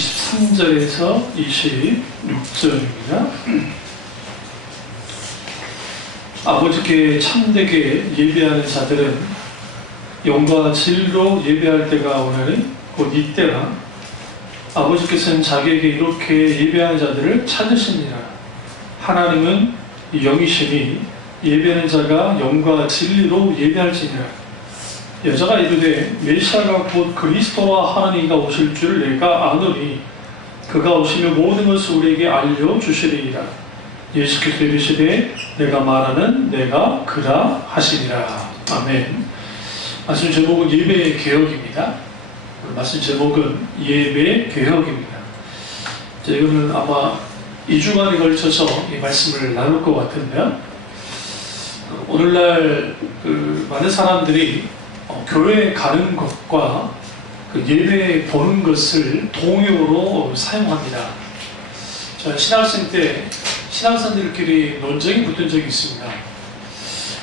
23절에서 26절입니다. 아버지께 참되게 예배하는 자들은 영과 진리로 예배할 때가 오나니 곧 이때라. 아버지께서는 자기에게 이렇게 예배하는 자들을 찾으시니라. 하나님은 영이시니 예배하는 자가 영과 진리로 예배할지니라. 여자가 이르되 메시아가 곧 그리스도와 하나님이가 오실 줄 내가 아노니 그가 오시면 모든 것을 우리에게 알려주시리이다. 예수께서 이르시되 내가 말하는 내가 그라 하시니라. 아멘. 말씀 제목은 예배 개혁입니다. 말씀 제목은 예배 개혁입니다. 이거는 아마 2주간에 걸쳐서 이 말씀을 나눌 것 같은데요. 오늘날 많은 사람들이 교회에 가는 것과 예배 보는 것을 동요로 사용합니다. 저는 신학생 때 신학생들끼리 논쟁이 붙은 적이 있습니다.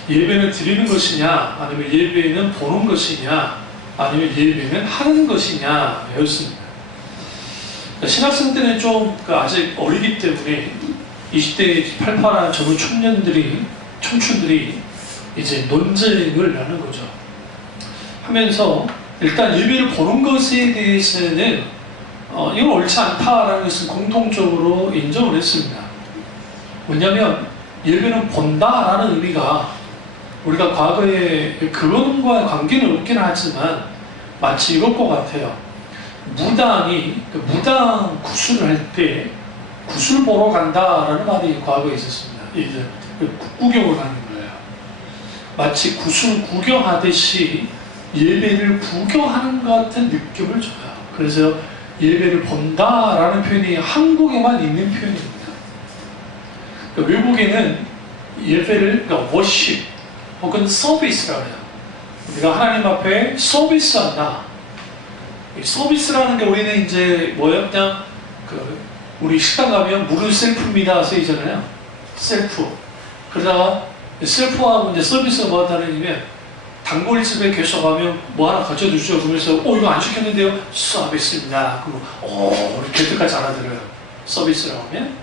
예배는 드리는 것이냐, 아니면 예배는 보는 것이냐, 아니면 예배는 하는 것이냐 였습니다. 신학생 때는 좀 아직 어리기 때문에 20대 팔팔한 젊은 청춘들이 이제 논쟁을 하는 거죠. 하면서 일단 예배를 보는 것에 대해서는 이건 옳지 않다라는 것은 공통적으로 인정을 했습니다. 왜냐하면 예배는 본다라는 의미가 우리가 과거에 그것과 관계는 없긴 하지만 마치 이것과 같아요. 무당 구슬을 할 때 구슬 보러 간다라는 말이 과거에 있었습니다. 이제 구경을 하는 거예요. 마치 구슬 구경하듯이 예배를 구경하는 것 같은 느낌을 줘요. 그래서 예배를 본다라는 표현이 한국에만 있는 표현입니다. 외국에는 예배를 워십 혹은 서비스라고 해요. 우리가 하나님 앞에 서비스한다. 서비스라는 게 우리는 이제 뭐예요? 그냥 우리 식당 가면 무료 셀프입니다 쓰이잖아요. 셀프. 그러다가 셀프하고 이제 서비스가 뭐 다르냐면 단골집에 계셔 가면 뭐 하나 가져주죠. 그러면서 이거 안 시켰는데요. 서비스입니다. 그럼 우리 개들까지 알아들어요. 서비스라고 하면.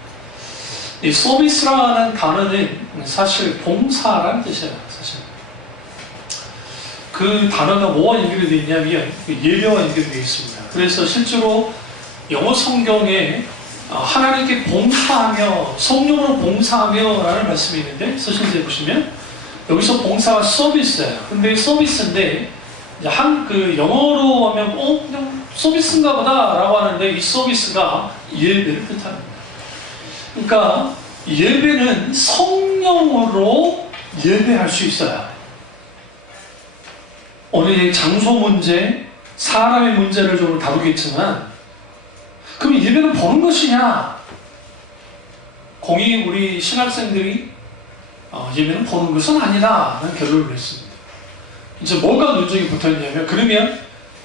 이 서비스라는 단어는 사실 봉사라는 뜻이에요. 사실 그 단어가 뭐와 연결이 되어 있냐면 예배와 연결되어 있습니다. 그래서 실제로 영어 성경에 하나님께 봉사하며 성령으로 봉사하며 라는 말씀이 있는데 서신서에 보시면 여기서 봉사가 서비스예요. 근데 서비스인데 영어로 하면 그냥 서비스인가 보다 라고 하는데 이 서비스가 예배를 뜻합니다. 그러니까 예배는 성령으로 예배할 수 있어요. 오늘 장소 문제, 사람의 문제를 좀 다루겠지만 그럼 예배는 보는 것이냐? 공이 우리 신학생들이 예배는 보는 것은 아니다 라는 결론을 냈습니다. 이제 뭐가 논쟁이 붙어있냐면 그러면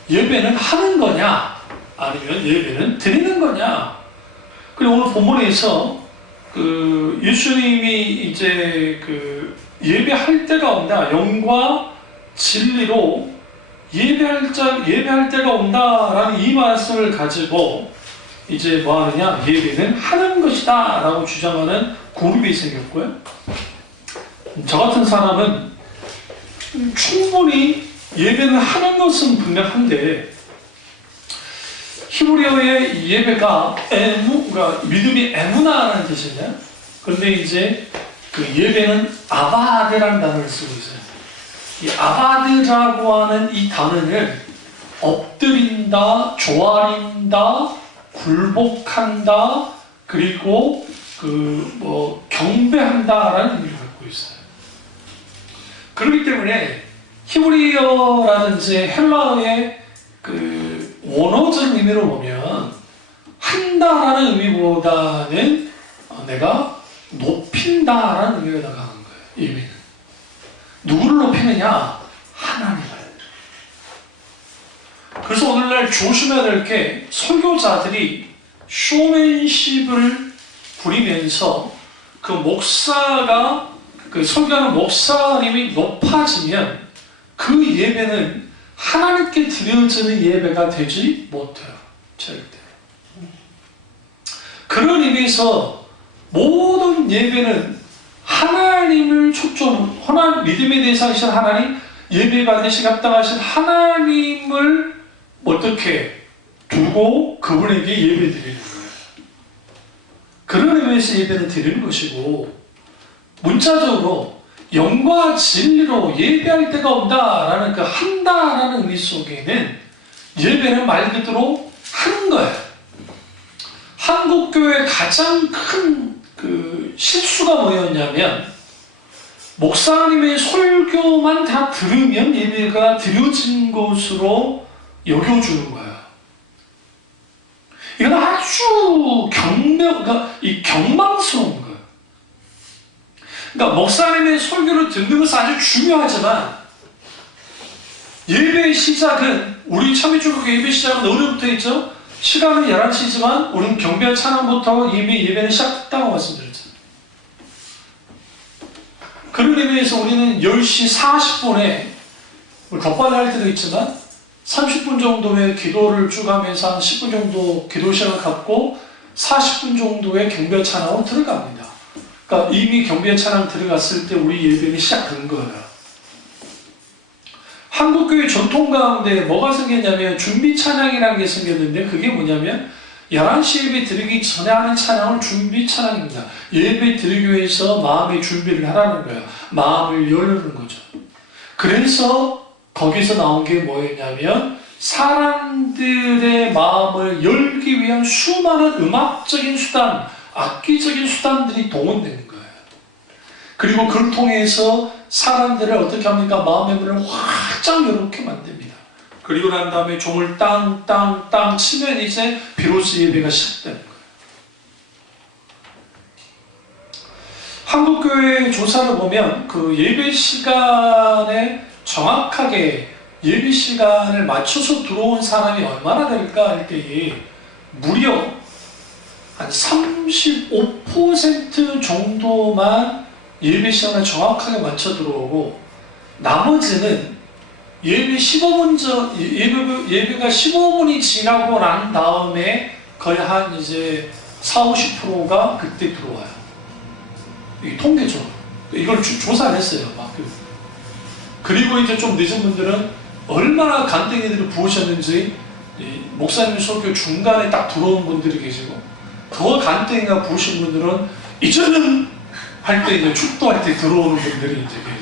예배는 하는 거냐? 아니면 예배는 드리는 거냐? 그리고 오늘 본문에서 예수님이 이제 예배할 때가 온다. 영과 진리로 예배할 때가 온다라는 이 말씀을 가지고 이제 뭐 하느냐? 예배는 하는 것이다 라고 주장하는 그룹이 생겼고요. 저 같은 사람은 충분히 예배는 하는 것은 분명한데 히브리어의 예배가 그러니까 믿음이 에무나라는 뜻이냐? 그런데 이제 예배는 아바드라는 단어를 쓰고 있어요. 이 아바드라고 하는 이 단어는 엎드린다, 조아린다, 굴복한다, 그리고 경배한다라는 의미를 갖고 있어요. 그렇기 때문에 히브리어라든지 헬라어의 원어적 의미로 보면 한다라는 의미보다는 내가 높인다라는 의미가 더 강한 거예요. 예배는 누구를 높이느냐? 하나님을. 그래서 오늘날 조심해야 될 게 설교자들이 쇼맨십을 부리면서 설교하는 목사님이 높아지면 그 예배는 하나님께 드려지는 예배가 되지 못해요. 절대. 그런 의미에서 모든 예배는 하나님을 초점, 믿음의 대상이신 하나님, 예배 받으시기 합당하신 하나님을 어떻게 두고 그분에게 예배 드리는 거예요. 그런 의미에서 예배는 드리는 것이고, 문자적으로 영과 진리로 예배할 때가 온다라는 그 한다라는 의미 속에는 예배는 말 그대로 하는 거예요. 한국교회의 가장 큰 그 실수가 뭐였냐면, 목사님의 설교만 다 들으면 예배가 드려진 것으로 여겨주는 거예요. 이건 아주 그러니까 이 경망스러운 거예요. 그러니까 목사님의 설교를 듣는 것은 아주 중요하지만, 예배의 시작은, 우리 참여주교 예배 시작은 어디부터 있죠? 시간은 11시지만 우리는 경배 찬양부터 이미 예배는 시작했다고 말씀드렸잖아요. 그런 의미에서 우리는 10시 40분에 더 빨리 할 때도 있지만 30분 정도의 기도를 쭉 하면서 한 10분 정도 기도 시간을 갖고 40분 정도의 경배 찬양으로 들어갑니다. 그러니까 이미 경배 찬양 들어갔을 때 우리 예배는 시작된 거예요. 한국교회 전통 가운데 뭐가 생겼냐면 준비 찬양이라는 게 생겼는데, 그게 뭐냐면 11시 예배 드리기 전에 하는 찬양을 준비 찬양입니다. 예배 드리기 위해서 마음의 준비를 하라는 거예요. 마음을 열는 거죠. 그래서 거기서 나온 게 뭐였냐면, 사람들의 마음을 열기 위한 수많은 음악적인 수단, 악기적인 수단들이 동원되는 거예요. 그리고 그걸 통해서 사람들을 어떻게 합니까? 마음의 문을 활짝 이렇게 만듭니다. 그리고 난 다음에 종을 땅 치면 이제 비로소 예배가 시작되는 거예요. 한국교회 조사를 보면 그 예배 시간에 정확하게 예배 시간을 맞춰서 들어온 사람이 얼마나 될까 할 때에 무려 한 35% 정도만 예배 시간을 정확하게 맞춰 들어오고, 나머지는 예배가 15분이 지나고 난 다음에 거의 한 이제 40, 50%가 그때 들어와요. 이게 통계적으로. 이걸 조사를 했어요. 그리고 이제 좀 늦은 분들은 얼마나 간땡이들을 부으셨는지, 목사님 설교 중간에 딱 들어온 분들이 계시고, 더 간땡이가 부으신 분들은 이제는 할 때 이제 축도할 때 들어오는 분들이 이제 계세요.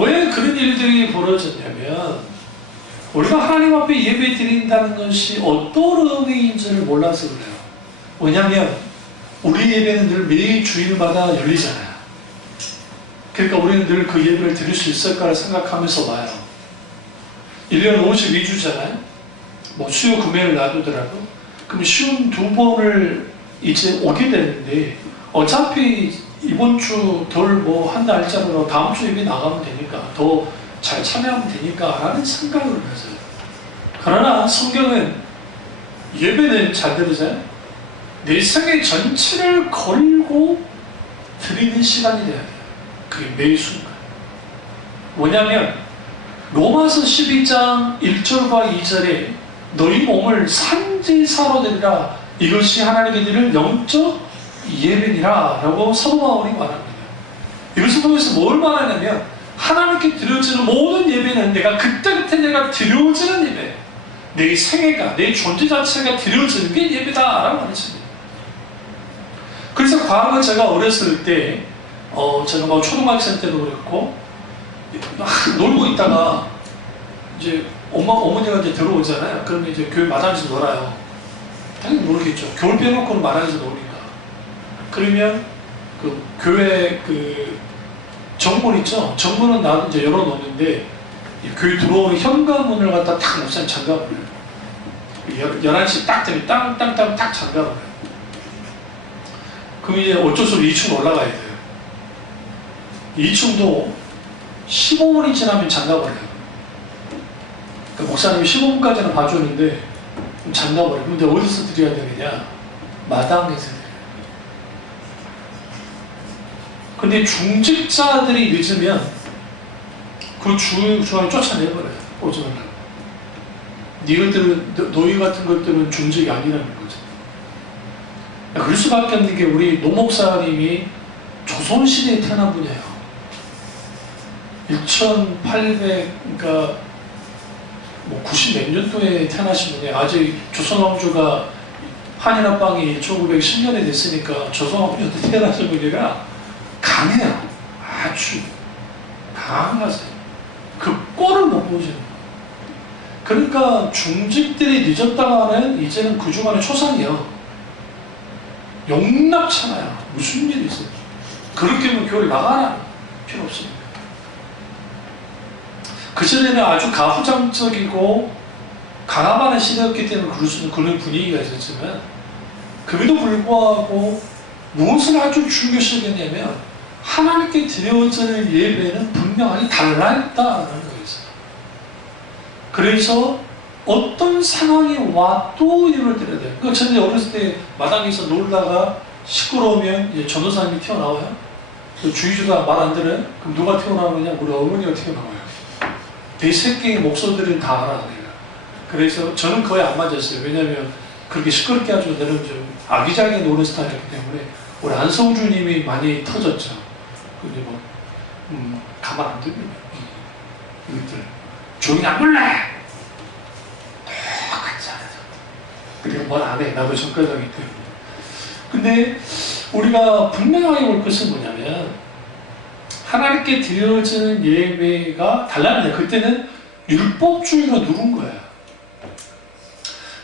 왜 그런 일들이 벌어졌냐면, 우리가 하나님 앞에 예배 드린다는 것이 어떤 의미인지를 몰라서 그래요. 왜냐하면 우리 예배는 늘 매일 주일마다 열리잖아요. 그러니까 우리는 늘 그 예배를 드릴 수 있을까를 생각하면서 봐요. 1년 52주잖아요. 뭐 수요 금요일 놔두더라도 그럼 쉬운 2번을 이제 오게 되는데, 어차피 이번 주 덜 뭐 한다 할지라도 다음 주 예배 나가면 되니까, 더 잘 참여하면 되니까 라는 생각을 해서요. 그러나 성경은 예배는, 잘 들으세요, 내 생애 전체를 걸고 드리는 시간이 돼야 돼요. 그게 매 순간. 뭐냐면 로마서 12장 1절과 2절에 너희 몸을 산제사로 드리라, 이것이 하나님께 드릴 영적 예배니라 라고 사도 바울이 말합니다. 이것을 통해서 뭘 말하냐면, 하나님께 드려지는 모든 예배는 내가 그때그때 내가 드려지는 예배, 내 생애가, 내 존재 자체가 드려지는 게 예배다라고 말했습니다. 그래서 과거 제가 어렸을 때 제가 뭐 초등학생 때도 그랬고, 놀고 있다가 이제 어머니가 이제 들어오잖아요. 그러면 이제 교회 마당에서 놀아요. 당연히 모르겠죠. 겨울 빼놓고는 마당에서 노니까. 그러면 그 교회 그 정문 있죠. 정문은 나도 이제 열어놓는데, 교회 들어오는 현관문을 갖다 탁 목사님 잠가버려요. 11시 딱 되면 땅땅땅 딱 잠가버려요. 그럼 이제 어쩔 수 없이 2층 올라가야 돼요. 2층도 15분이 지나면 잠가버려요. 그러니까 목사님이 15분까지는 봐주는데 잠가버려요. 근데 어디서 드려야 되느냐? 마당에서 드려요. 근데 중직자들이 늦으면 그 주방에 쫓아내버려요. 오지 말라고. 니들은 너희 같은 것들은 존재가 아니라는 거죠. 그럴 수밖에 없는 게 우리 노 목사님이 조선시대에 태어난 분이에요. 1800, 그러니까 뭐 90 몇 년도에 태어나신 분이에요. 아직 조선왕조가 한일합방이 1910년에 됐으니까 조선왕조 때 태어나신 분이라 강해요. 아주 강하세요. 그 꼴을 못 보시는 거예요. 그러니까 중직들이 늦었다가는 이제는 그 중간에 초상이요. 용납잖아요. 무슨 일이 있어요. 그렇게 하면 교회를 나가라. 필요 없습니다. 그전에는 아주 가부장적이고 강압하는 시대였기 때문에 그럴 수 있는 그런 분위기가 있었지만, 그럼에도 불구하고 무엇을 아주 중요시 여겼냐면 하나님께 드려지는 예배는 분명하게 달라있다라는 거였어요. 그래서 어떤 상황이 와도 예배를 드려야 돼요. 그러니까 저는 어렸을 때 마당에서 놀다가 시끄러우면 이제 전도사님이 튀어나와요. 주의주가 말 안 들어요? 그럼 누가 튀어나오느냐? 우리 어머니가 튀어나와요. 이 새끼의 목소리들은 다 알아. 그래서 저는 거의 안 맞았어요. 왜냐하면 그렇게 시끄럽게 하죠. 내는 좀 아기자기하게 노는 스타일이기 때문에. 우리 안성주님이 많이 터졌죠. 근데 뭐 가만 안 두면 이것들 조용히 안 볼래. 똑같이 안 하죠. 그리고 뭘 안 해. 나도 전과자기 때문에. 근데 우리가 분명하게 볼 것은 뭐냐면, 하나님께 드려지는 예배가 달랐는데 그때는 율법주의로 누른 거예요.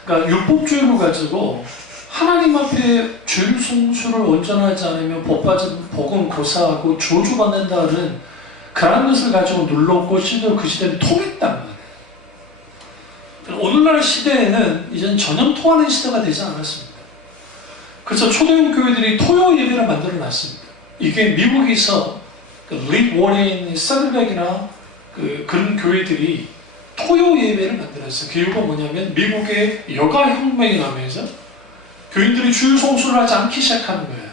그러니까 율법주의로 가지고 하나님 앞에 죄 송수를 온전하지 않으면 복은 고사하고 저주받는다는 그런 것을 가지고 눌렀고, 실제로 그 시대는 통했단 말이에요. 오늘날 시대에는 이제는 전혀 통하는 시대가 되지 않았습니다. 그래서 초대형 교회들이 토요 예배를 만들어 놨습니다. 이게 미국에서 릭 워렌, 사들백이나 그런 교회들이 토요 예배를 만들었어요. 그 이유가 뭐냐면 미국의 여가 혁명이 나면서 교인들이 주일 송수를 하지 않기 시작하는 거예요.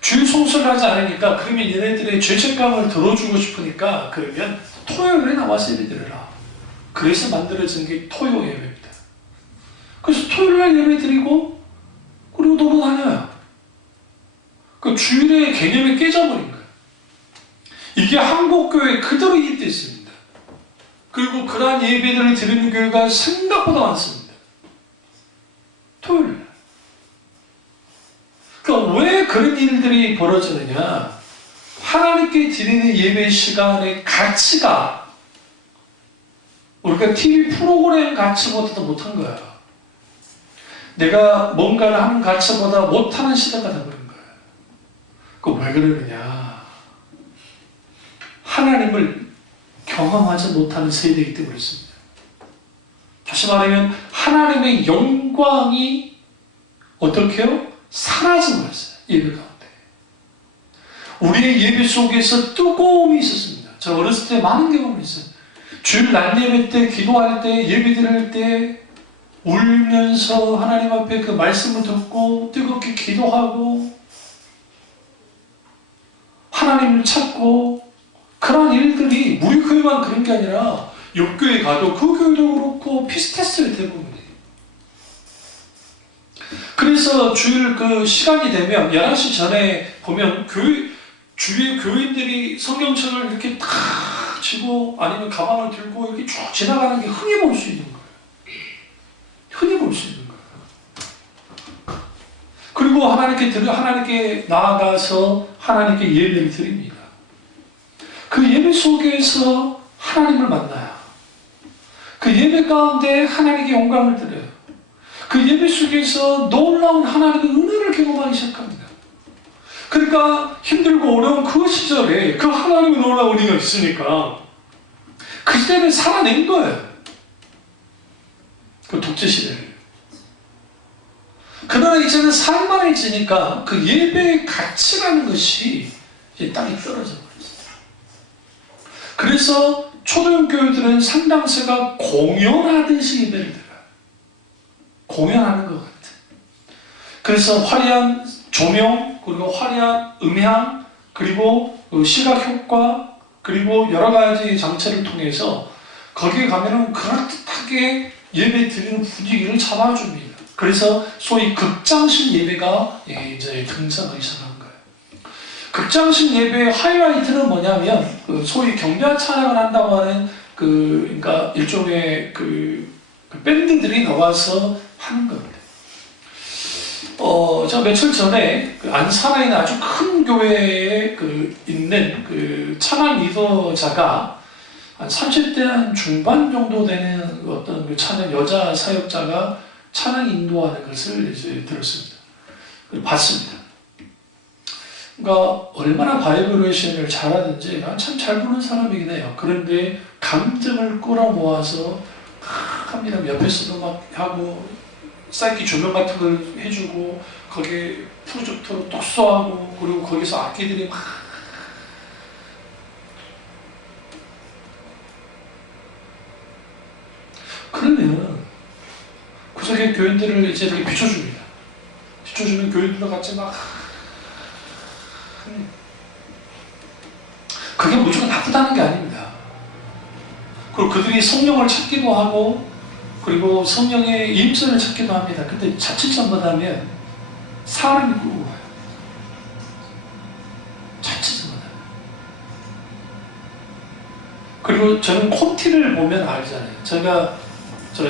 주일 송수를 하지 않으니까, 그러면 얘네들의 죄책감을 덜어주고 싶으니까, 그러면 토요일에 나와서 예배 드려라. 그래서 만들어진 게 토요 예배입니다. 그래서 토요일날 예배 드리고 그리고 돌아다녀요. 그 주일의 개념이 깨져버린 거예요. 이게 한국교회에 그대로 이입됐습니다. 그리고 그러한 예배들을 드리는 교회가 생각보다 많습니다. 토요일. 그러니까 왜 그런 일들이 벌어지느냐? 하나님께 드리는 예배 시간의 가치가 우리가 TV 프로그램 가치보다도 못한 거야. 내가 뭔가를 하는 가치보다 못하는 시대가 되어버린 거야. 그 왜 그러느냐? 하나님을 경험하지 못하는 세대이기 때문에 그렇습니다. 다시 말하면 하나님의 영광이 어떻게 해요? 사라져버렸어요. 예배 가운데. 우리의 예배 속에서 뜨거움이 있었습니다. 저 어렸을 때 많은 경험이 있어요. 주일 낮 예배 때, 기도할 때, 예배 드릴 때 울면서 하나님 앞에 그 말씀을 듣고 뜨겁게 기도하고 하나님을 찾고, 그런 일들이 우리 교회만 그런 게 아니라 옆교회 가도 그 교회도 그렇고 비슷했어요. 대부분이. 그래서 주일 그 시간이 되면 11시 전에 보면 주위에 교인들이 성경책을 이렇게 탁 치고 아니면 가방을 들고 이렇게 쭉 지나가는 게 흔히 볼 수 있는 거예요. 흔히 볼 수 있는 거예요. 그리고 하나님께 나아가서 하나님께 예배를 드립니다. 그 예배 속에서 하나님을 만나요. 그 예배 가운데 하나님께 영광을 드려요. 그 예배 속에서 놀라운 하나님의 은혜를 경험하기 시작합니다. 그러니까 힘들고 어려운 그 시절에 그 하나님의 놀라운 은혜가 있으니까 그 시대를 살아낸 거예요. 그 독재시대를. 그러나 이제는 살만해지니까 그 예배의 가치라는 것이 이제 땅에 떨어져 버렸어요. 그래서 초대형 교회들은 상당수가 공연하듯이 예배를 드려요. 공연하는 것 같아. 그래서 화려한 조명, 그리고 화려한 음향, 그리고 시각 효과, 그리고 여러 가지 장치를 통해서 거기에 가면은 그럴듯하게 예배 드리는 분위기를 잡아줍니다. 그래서 소위 극장식 예배가 이제 등장하기 시작한 거예요. 극장식 예배의 하이라이트는 뭐냐면 소위 경배와 찬양을 한다고 하는 그러니까 일종의 그 밴드들이 나와서 하는 겁니다. 제가 며칠 전에 안산에 있는 아주 큰 교회에 있는 찬양 리더자가 한 30대 한 중반 정도 되는 어떤 찬양 여자 사역자가 찬양 인도하는 것을 이제 들었습니다. 봤습니다. 그러니까 얼마나 바이블 레슨을 잘하든지 참 잘 부르는 사람이긴 해요. 그런데 감정을 끌어모아서 합니다. 옆에서도 막 하고 사이키 조명 같은 걸 해주고 거기에 프로젝터로 독서하고 그리고 거기서 악기들이 막 그러면 그 속에 교인들을 이제 이렇게 비춰줍니다. 비춰주면 교인들과 같이 막 그게 무조건 나쁘다는 게 아닙니다. 그리고 그들이 성령을 찾기도 하고 그리고 성령의 임선을 찾기도 합니다. 근데 자칫 잘못하면 사람이 끌고 가요. 자칫 잘못하면. 그리고 저는 콘티를 보면 알잖아요. 제가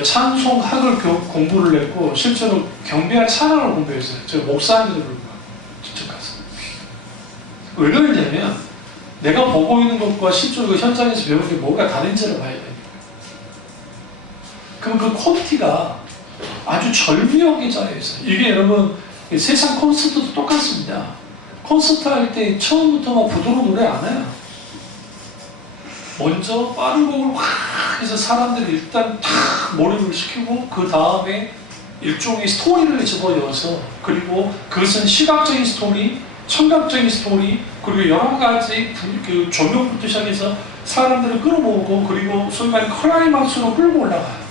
찬송학을 공부를 했고 실제로 경배와 찬양을 공부했어요. 제가 목사님들을 직접 갔어요. 왜 그러냐면 내가 보고 있는 것과 실제로 현장에서 배우는 게 뭐가 다른지를 봐야 되니까. 그럼 그 퀄리티가 아주 절묘하게 짜여있어요. 이게 여러분 세상 콘서트도 똑같습니다. 콘서트 할 때 처음부터 막 부드러운 노래 안 해요. 먼저 빠른 곡을 확 해서 사람들이 일단 탁 몰입을 시키고 그 다음에 일종의 스토리를 집어넣어서 그리고 그것은 시각적인 스토리, 청각적인 스토리 그리고 여러 가지 그 조명부터 시작해서 사람들을 끌어모으고 그리고 소위 말해 클라이막스로 끌고 올라가요.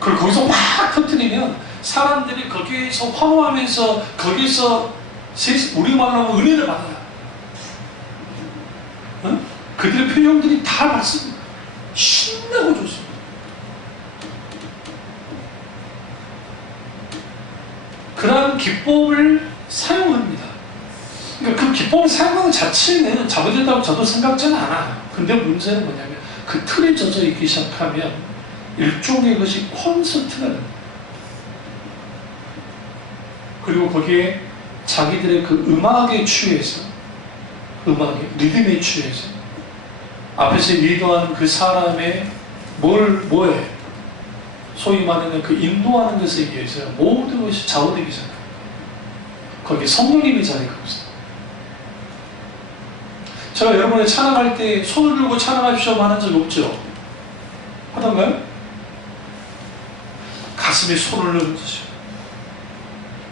그리고 거기서 확 터뜨리면 사람들이 거기에서 환호하면서 거기서 우리말로 하면 은혜를 받아요. 어? 그들의 표정들이 다 맞습니다. 신나고 좋습니다. 그러한 기법을 사용합니다. 그러니까 그 기법을 사용하는 자체는 잘못됐다고 저도 생각지는 않아요. 근데 문제는 뭐냐면 그 틀에 젖어 있기 시작하면 일종의 것이 콘서트가 됩니다. 그리고 거기에 자기들의 그 음악에 취해서 리듬에 취해서 앞에서 리더한 그 사람의 뭐에 소위 말하는 그 인도하는 것에 의해서 모든 것이 좌우되기 시작합니다. 거기에 성령님이 자리하고 있습니다. 제가 여러분의 찬양할 때 손을 들고 찬양하십시오 하는 적 없죠? 하던가요? 가슴에 손을 넣으시고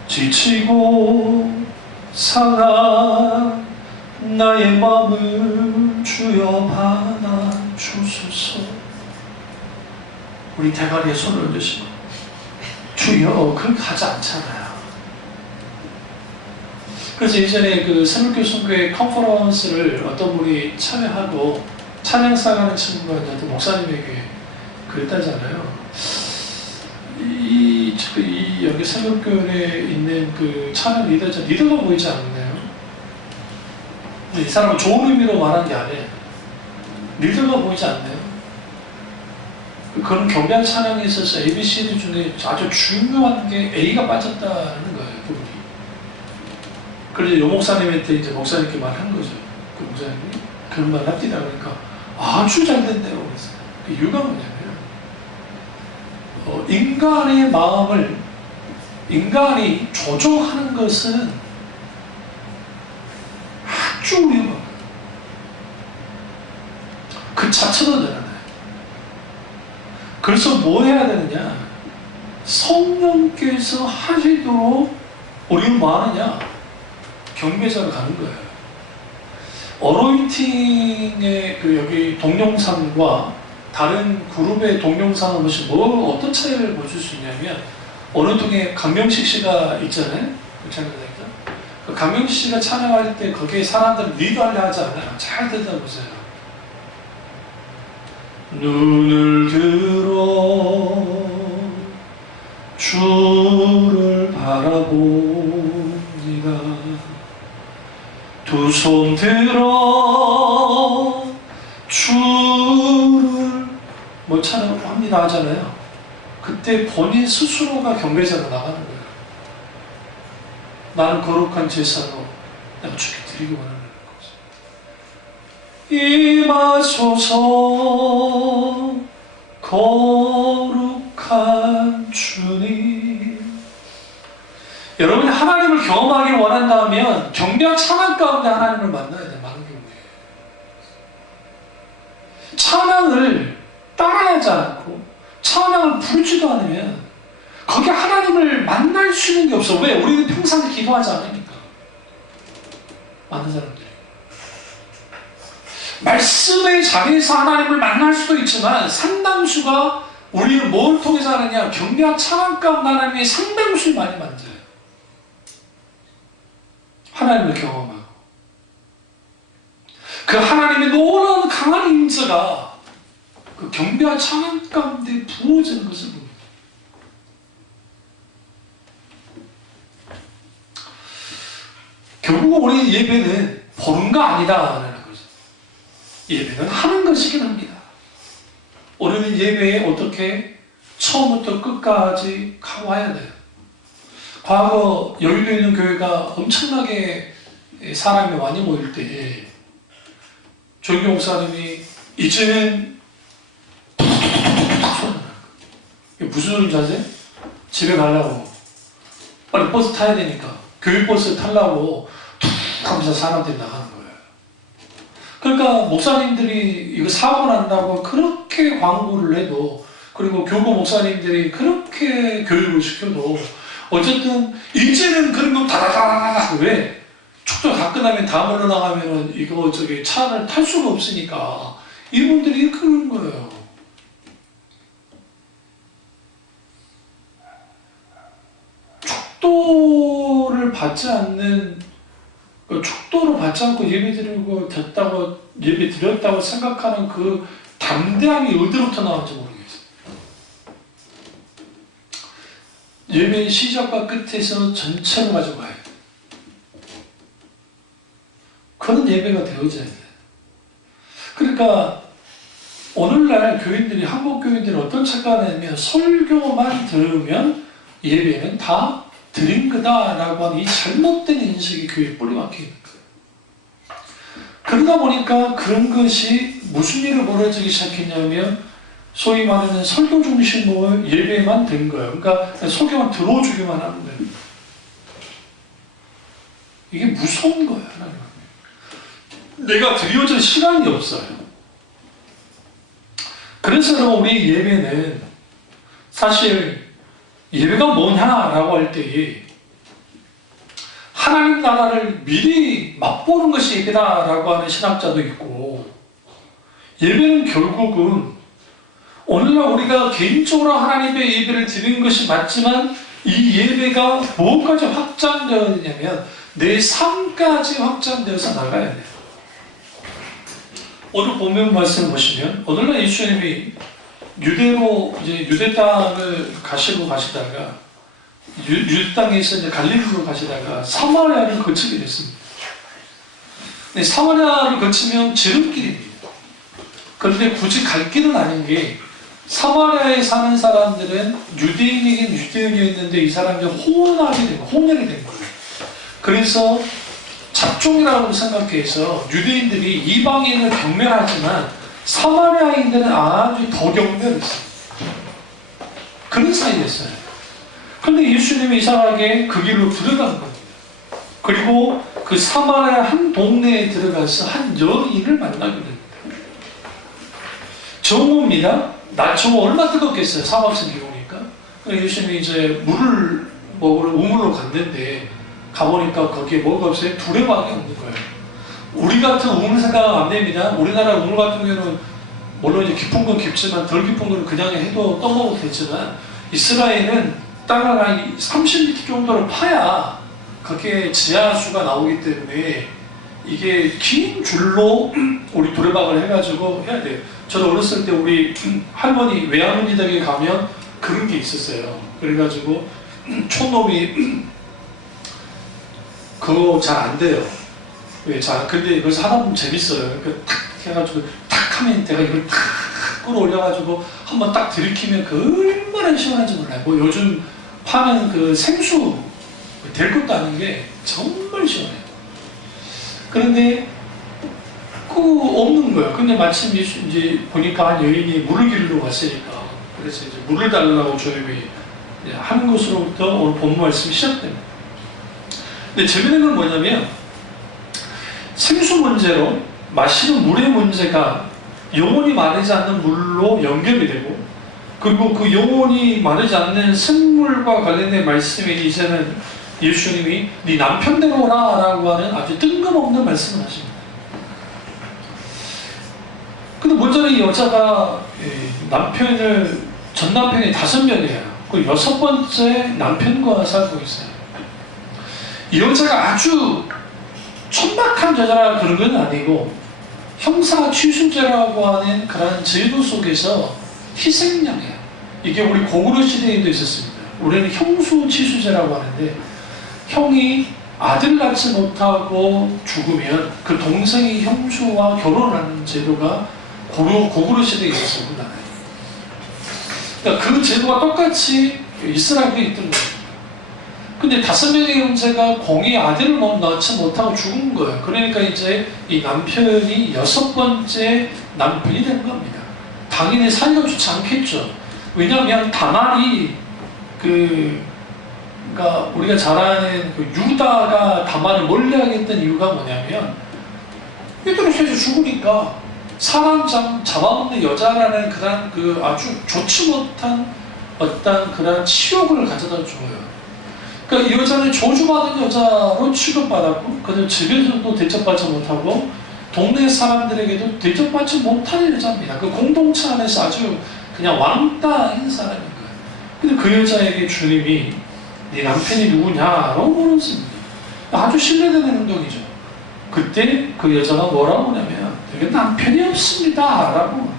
지치고 상한 나의 마음을 주여 받아 주소서. 우리 대가리에 손을 넣으시고 주여 그렇게 하지 않잖아요. 그래서 예전에 그 새벽교 선교회 컨퍼런스를 어떤 분이 참여하고 찬양사가는 친구가 저한테 목사님에게 그랬다잖아요. 여기 새벽교회에 있는 그 찬양 리더가 보이지 않나요? 이 사람은 좋은 의미로 말한 게 아니에요. 리더가 보이지 않나요? 그런 경배한 찬양에 있어서 ABCD 중에 아주 중요한 게 A가 빠졌다는 거예요, 그분이. 그래서 요 목사님한테 이제 목사님께 말한 거죠. 그 목사님이 그런 말 합디다 그러니까 아주 잘 된대요. 그래서 그 이유가 뭐냐면 인간의 마음을 인간이 조종하는 것은 아주 위험합니다. 그 자체도 되잖아요. 그래서 뭐 해야 되느냐? 성령께서 하시도록 우리는 뭐 하느냐? 경배자로 가는 거예요. 어로인팅의 그 여기 동영상과 다른 그룹의 동영상은 어떤 차이를 보실 수 있냐면 어느 통에 강명식 씨가 있잖아요. 그 강명식 씨가 찬양할 때 거기에 사람들은 리드하려 하지 않아요. 잘 듣다 보세요. 눈을 주를 바라봅니다. 두 손 들어 주를 뭐 찬양합니다 하잖아요. 그때 본인 스스로가 경배자로 나가는 거예요. 나는 거룩한 제사로 내가 주께 드리기 원하는 거죠. 임하소서 거룩한 주님. 여러분이 하나님을 경험하기 원한다면 경배와 찬양 가운데 하나님을 만나야 돼요. 많은 경우에 찬양을 따라하지 않고 찬양을 부르지도 않으면 거기 하나님을 만날 수 있는 게 없어. 왜? 우리는 평생 기도하지 않으니까. 많은 사람들이 말씀의 자리에서 하나님을 만날 수도 있지만 상당수가 우리를 뭘 통해서 하느냐? 경배와 찬양 가운데 하나님의 상당수를 많이 만져요. 하나님을 경험하고 그 하나님의 놀라운 강한 임재가 그 경배와 찬양 가운데 부어지는 것을 봅니다. 결국 우리 예배는 보는가 아니다라는 거죠. 예배는 하는 것이긴 합니다. 우리는 예배에 어떻게 처음부터 끝까지 가와야 돼요. 과거 여의도 있는 교회가 엄청나게 사람이 많이 모일 때 조규 목사님이 이제는 이게 무슨 소리인지 아세요? 집에 가려고 빨리 버스 타야 되니까 교육버스 타려고 툭 하면서 사람들이 나가는 거예요. 그러니까 목사님들이 이거 사고 난다고 그렇게 광고를 해도 그리고 교구 목사님들이 그렇게 교육을 시켜도 어쨌든 이제는 그런 거 다다다다다 왜? 축도 다 끝나면 다 몰려 나가면은 이거 저기 차를 탈 수가 없으니까 이분들이 그런 거예요. 축도를 받지 않는 축도를 받지 않고 예배드리고 됐다고 예배 드렸다고 생각하는 그 담대함이 어디로부터 나왔는지 모르겠어요. 예배의 시작과 끝에서 전체로 가져가야 돼요. 그런 예배가 되어져야 돼요. 그러니까 오늘날 교인들이 한국 교인들이 어떤 착각을 하냐면 설교만 들으면 예배는 다 드린 거다라고 하는 이 잘못된 인식이 교회에 뿌리박혀 있는 거예요. 그러다 보니까 그런 것이 무슨 일을 벌어지기 시작했냐면 소위 말하는 설교 중심으로 예배만 된 거예요. 그러니까 설교만 들어주기만 하는 거예요. 이게 무서운 거예요. 하나님. 내가 드려줄 시간이 없어요. 그래서 우리 예배는 사실 예배가 뭐냐라고 할 때에 하나님 나라를 미리 맛보는 것이 예배다라고 하는 신학자도 있고 예배는 결국은 오늘날 우리가 개인적으로 하나님의 예배를 드리는 것이 맞지만 이 예배가 뭐까지 확장되어야 되냐면 내 삶까지 확장되어서 나가야 돼요. 오늘 본문 말씀 보시면 오늘날 예수님이 유대로 이제 유대 땅을 가시다가 유대 땅에서 이제 갈릴리로 가시다가 사마리아를 거치게 됐습니다. 근데 사마리아를 거치면 지름길입니다. 그런데 굳이 갈 길은 아닌 게 사마리아에 사는 사람들은 유대인이긴 유대인이었는데 이 사람들이 혼혈이 된 거예요. 그래서 잡종이라고 생각해서 유대인들이 이방인을 경멸하지만 사마리아인들은 아주 더 경멸했어요. 그런 사이였어요. 그런데 예수님이 이상하게 그 길로 들어간 겁니다. 그리고 그 사마리아 한 동네에 들어가서 한 여인을 만나게 됩니다. 정오입니다. 낮 정오 얼마나 뜨겁겠어요. 사막성 기오니까. 예수님이 이제 물을 먹으러 우물로 갔는데 가보니까 거기에 뭐가 없어요? 두레박이 없는 거예요. 우리 같은 우물 생각은 안 됩니다. 우리나라 우물 같은 경우는 물론 이제 깊은 건 깊지만 덜 깊은 건 그냥 해도 떠먹어도 되지만 이스라엘은 땅을 한 30m 정도를 파야 거기에 지하수가 나오기 때문에 이게 긴 줄로 우리 두레박을 해가지고 해야 돼요. 저도 어렸을 때 우리 할머니, 외할머니 댁에 가면 그런 게 있었어요. 그래가지고 촌놈이 그거 잘 안 돼요. 왜? 근데 이걸 하다 보면 재밌어요. 그러니까 탁 해가지고 탁 하면 내가 이걸 탁 끌어올려가지고 한번 딱 들이키면 그 얼마나 시원한지 몰라요. 뭐 요즘 파는 그 생수 될 것도 아닌 게 정말 시원해요. 그런데 그 없는 거예요. 근데 마침 이제 보니까 한 여인이 물을 기르러 갔으니까 그래서 이제 물을 달라고 조용히 하는 것으로부터 오늘 본문 말씀이 시작됩니다. 근데 재미있는 건 뭐냐면 생수 문제로 마시는 물의 문제가 영혼이 마르지 않는 물로 연결이 되고, 그리고 그 영혼이 마르지 않는 생물과 관련된 말씀이 이제는 예수님이 네 남편 데려오라 라고 하는 아주 뜬금없는 말씀을 하십니다. 근데 문제는 이 여자가 전 남편이 5명이에요. 그 6번째 남편과 살고 있어요. 이 여자가 아주 천박한 여자라 그런 건 아니고 형사 취수제라고 하는 그런 제도 속에서 희생양이에요. 이게 우리 고구려 시대에도 있었습니다. 우리는 형수 취수제라고 하는데, 형이 아들 낳지 못하고 죽으면 그 동생이 형수와 결혼하는 제도가 고구려 시대에 있었어요. 그러니까 그 제도가 똑같이 이스라엘에 있던 거예요. 근데 5명의 형제가 공이 아들을 낳지 못하고 죽은 거예요. 그러니까 이제 이 남편이 6번째 남편이 된 겁니다. 당연히 사이가 좋지 않겠죠. 왜냐하면 다말이 그러니까 우리가 잘 아는 그 유다가 다말을 멀리하겠던 이유가 뭐냐면 얘들이 계속 죽으니까 사람 잡아먹는 여자라는 그런 그 아주 좋지 못한 어떤 그런 치욕을 가져다 줘요. 그러니까 이 여자는 저주받은 여자로 취급받았고, 그들 집에서도 대접받지 못하고 동네 사람들에게도 대접받지 못하는 여자입니다. 그 공동체 안에서 아주 그냥 왕따인 사람인 거예요. 근데 그 여자에게 주님이 네 남편이 누구냐라고 물었습니다. 아주 신뢰되는 행동이죠. 그때 그 여자가 뭐라고 하냐면 되게 남편이 없습니다 라고.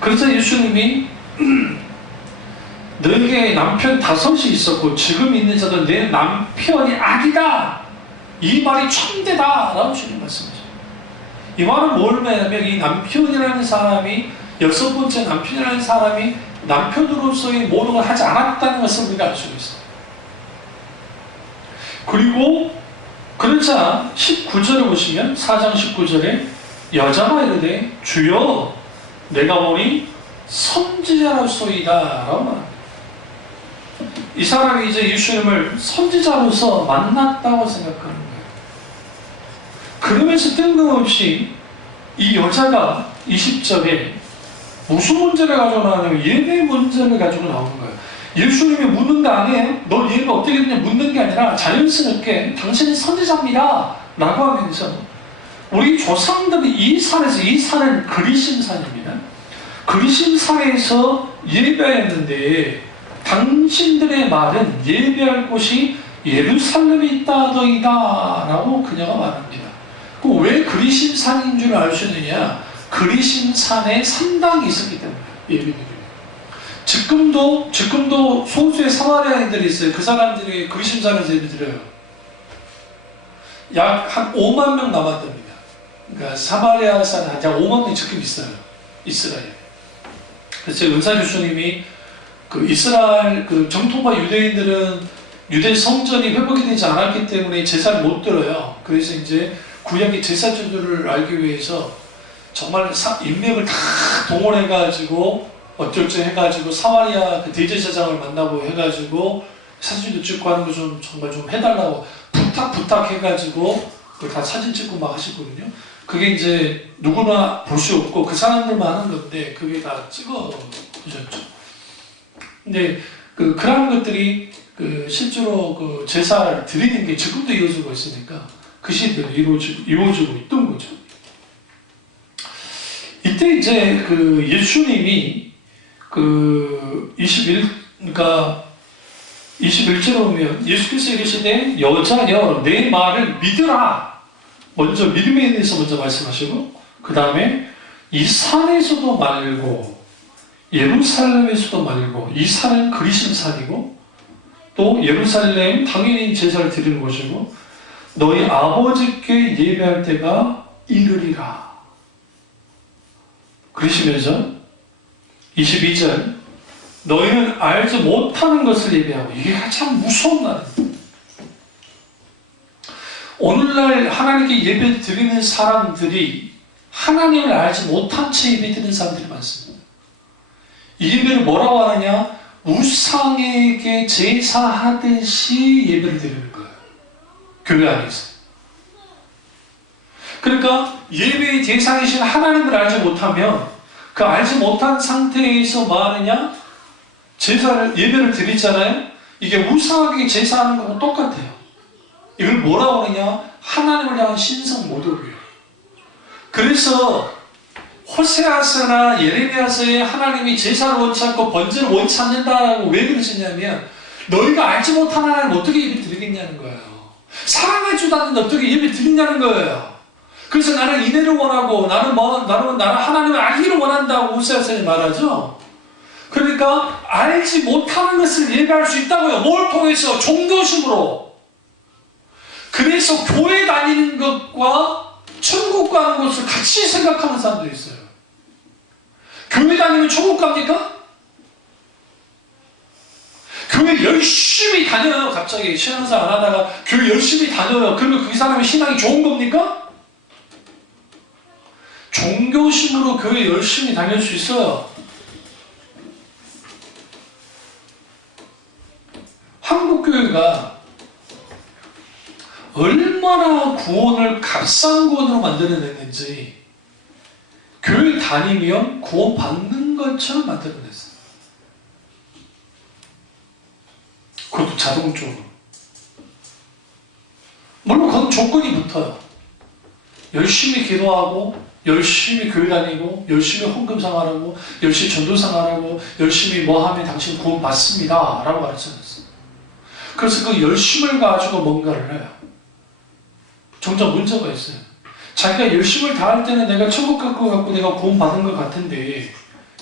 그래서 예수님이 너에게 남편 5이 있었고 지금 있는 자도 내 남편이 아니다, 이 말이 참되다 라고 주님 말씀하셨어요. 이 말은 뭘 말하냐면 이 남편이라는 사람이 6번째 남편이라는 사람이 남편으로서의 모든 걸 하지 않았다는 것을 우리가 알 수 있어요. 그리고 그러자 19절에 보시면 4장 19절에 여자가 이르되 주여 내가 보니 선지자로소이다 라고 말합니다. 이 사람이 이제 예수님을 선지자로서 만났다고 생각하는 거예요. 그러면서 뜬금없이 이 여자가 20절에 무슨 문제를 가지고 나오냐면 예배 문제를 가지고 나오는 거예요. 예수님이 묻는 거 아니에요? 너 예배가 어떻게 되냐 묻는 게 아니라 자연스럽게 당신이 선지자입니다 라고 하면서 우리 조상들이 이 산은 그리심산입니다. 그리심산에서 예배했는데 당신들의 말은 예배할 곳이 예루살렘에 있다더이다 라고 그녀가 말합니다. 왜 그리심산인 줄 알 수 있느냐? 그리심산에 산당이 있었기 때문에 예배드려요. 지금도 소수의 사마리아인들이 있어요. 그 사람들이 그리심산에서 예배드려요. 약 한 5만 명 남았답니다. 그러니까 사마리아 산에 약 5만 명이 지금 있어요. 이스라엘. 그래서 은사 교수님이 그 이스라엘 그 정통파 유대인들은 유대 성전이 회복이 되지 않았기 때문에 제사를 못 드려요. 그래서 이제 구약의 제사 제도를 알기 위해서 정말 인맥을 다 동원해가지고 어쩔지 해가지고 사마리아 그 대제사장을 만나고 해가지고 사진도 찍고 하는 거 좀 정말 좀 해달라고 부탁해가지고 다 사진 찍고 막 하시거든요. 그게 이제 누구나 볼 수 없고 그 사람들만 하는 건데 그게 다 찍어 주셨죠. 근데 그런 것들이 실제로 그 제사를 드리는 게 지금도 이루어지고 있으니까 그 시대로 이루어지고 있던 거죠. 이때 이제 그 예수님이 그러니까 21절에 보면 예수께서 이르시되 여자여 내 말을 믿으라. 먼저 믿음에 대해서 먼저 말씀하시고 그 다음에 이 산에서도 말고 예루살렘에서도 말고 이 산은 그리심 산이고 또 예루살렘 당연히 제사를 드리는 곳이고 너희 아버지께 예배할 때가 이르리라. 그러시면서 22절 너희는 알지 못하는 것을 예배하고 이게 참 무서운 말입니다. 오늘날 하나님께 예배 드리는 사람들이 하나님을 알지 못한 채 예배 드리는 사람들이 많습니다. 이 예배를 뭐라고 하느냐? 우상에게 제사하듯이 예배를 드리는 거예요. 교회 안에서. 그러니까 예배의 대상이신 하나님을 알지 못하면 그 알지 못한 상태에서 뭐 하느냐? 예배를 드리잖아요. 이게 우상에게 제사하는 거랑 똑같아요. 이걸 뭐라고 하느냐? 하나님을 향한 신성 모독이에요. 그래서 호세아서나 예레미야서에 하나님이 제사를 원치 않고 번제를 원치 않는다고 왜 그러셨냐면 너희가 알지 못한 하나님 어떻게 예배 드리겠냐는 거예요. 사랑해주도 않는데 어떻게 예배 드리냐는 거예요. 그래서 나는 이내를 원하고 나는 하나님을 알기를 원한다고 호세아서에 말하죠. 그러니까 알지 못하는 것을 예배할 수 있다고요. 뭘 통해서? 종교심으로. 그래서 교회 다니는 것과 천국 가는 것을 같이 생각하는 사람도 있어요. 교회 다니면 천국 갑니까? 교회 열심히 다녀요. 갑자기 신앙생활 안 하다가 교회 열심히 다녀요. 그러면 그 사람의 신앙이 좋은 겁니까? 종교심으로 교회 열심히 다닐 수 있어요. 한국교회가 얼마나 구원을 값싼 구원으로 만들어냈는지 교회 다니면 구원 받는 것처럼 만들어냈어요. 그것도 자동적으로. 물론 그건 조건이 붙어요. 열심히 기도하고 열심히 교회 다니고 열심히 헌금 상하라고 열심히 전도 상하라고 열심히 뭐 하면 당신 구원 받습니다 라고 가르쳐놨어요. 그래서 그 열심을 가지고 뭔가를 해요. 점점 문제가 있어요. 자기가 열심을 다할 때는 내가 천국 갈 것 같고 내가 구원 받은 것 같은데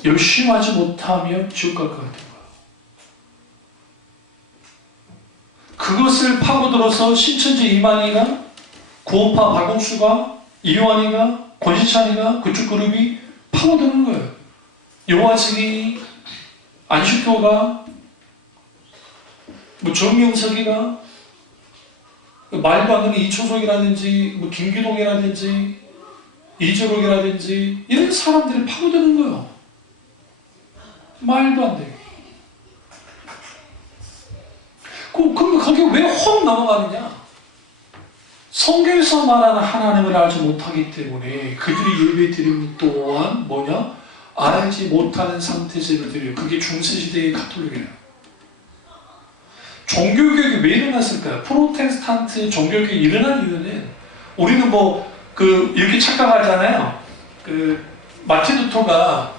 열심히 하지 못하면 지옥 갈 것 같은 거예요. 그것을 파고들어서 신천지 이만희가 구원파 박용수가 이완희가 권시찬이가 그쪽 그룹이 파고드는 거예요. 요화증이 안식교가 뭐 정명석이가 말도 안 되는 이초석이라든지 뭐 김기동이라든지 이재록이라든지 이런 사람들이 파고드는 거예요. 말도 안 돼. 그럼 거기 왜 확 넘어가느냐? 성경에서 말하는 하나님을 알지 못하기 때문에 그들이 예배 드리는 또한 뭐냐? 알지 못하는 상태에서 예배 드려요. 그게 중세시대의 가톨릭이에요. 종교개혁이 왜 일어났을까요? 프로테스탄트 종교개혁이 일어난 이유는 우리는 이렇게 착각하잖아요. 마틴 루터가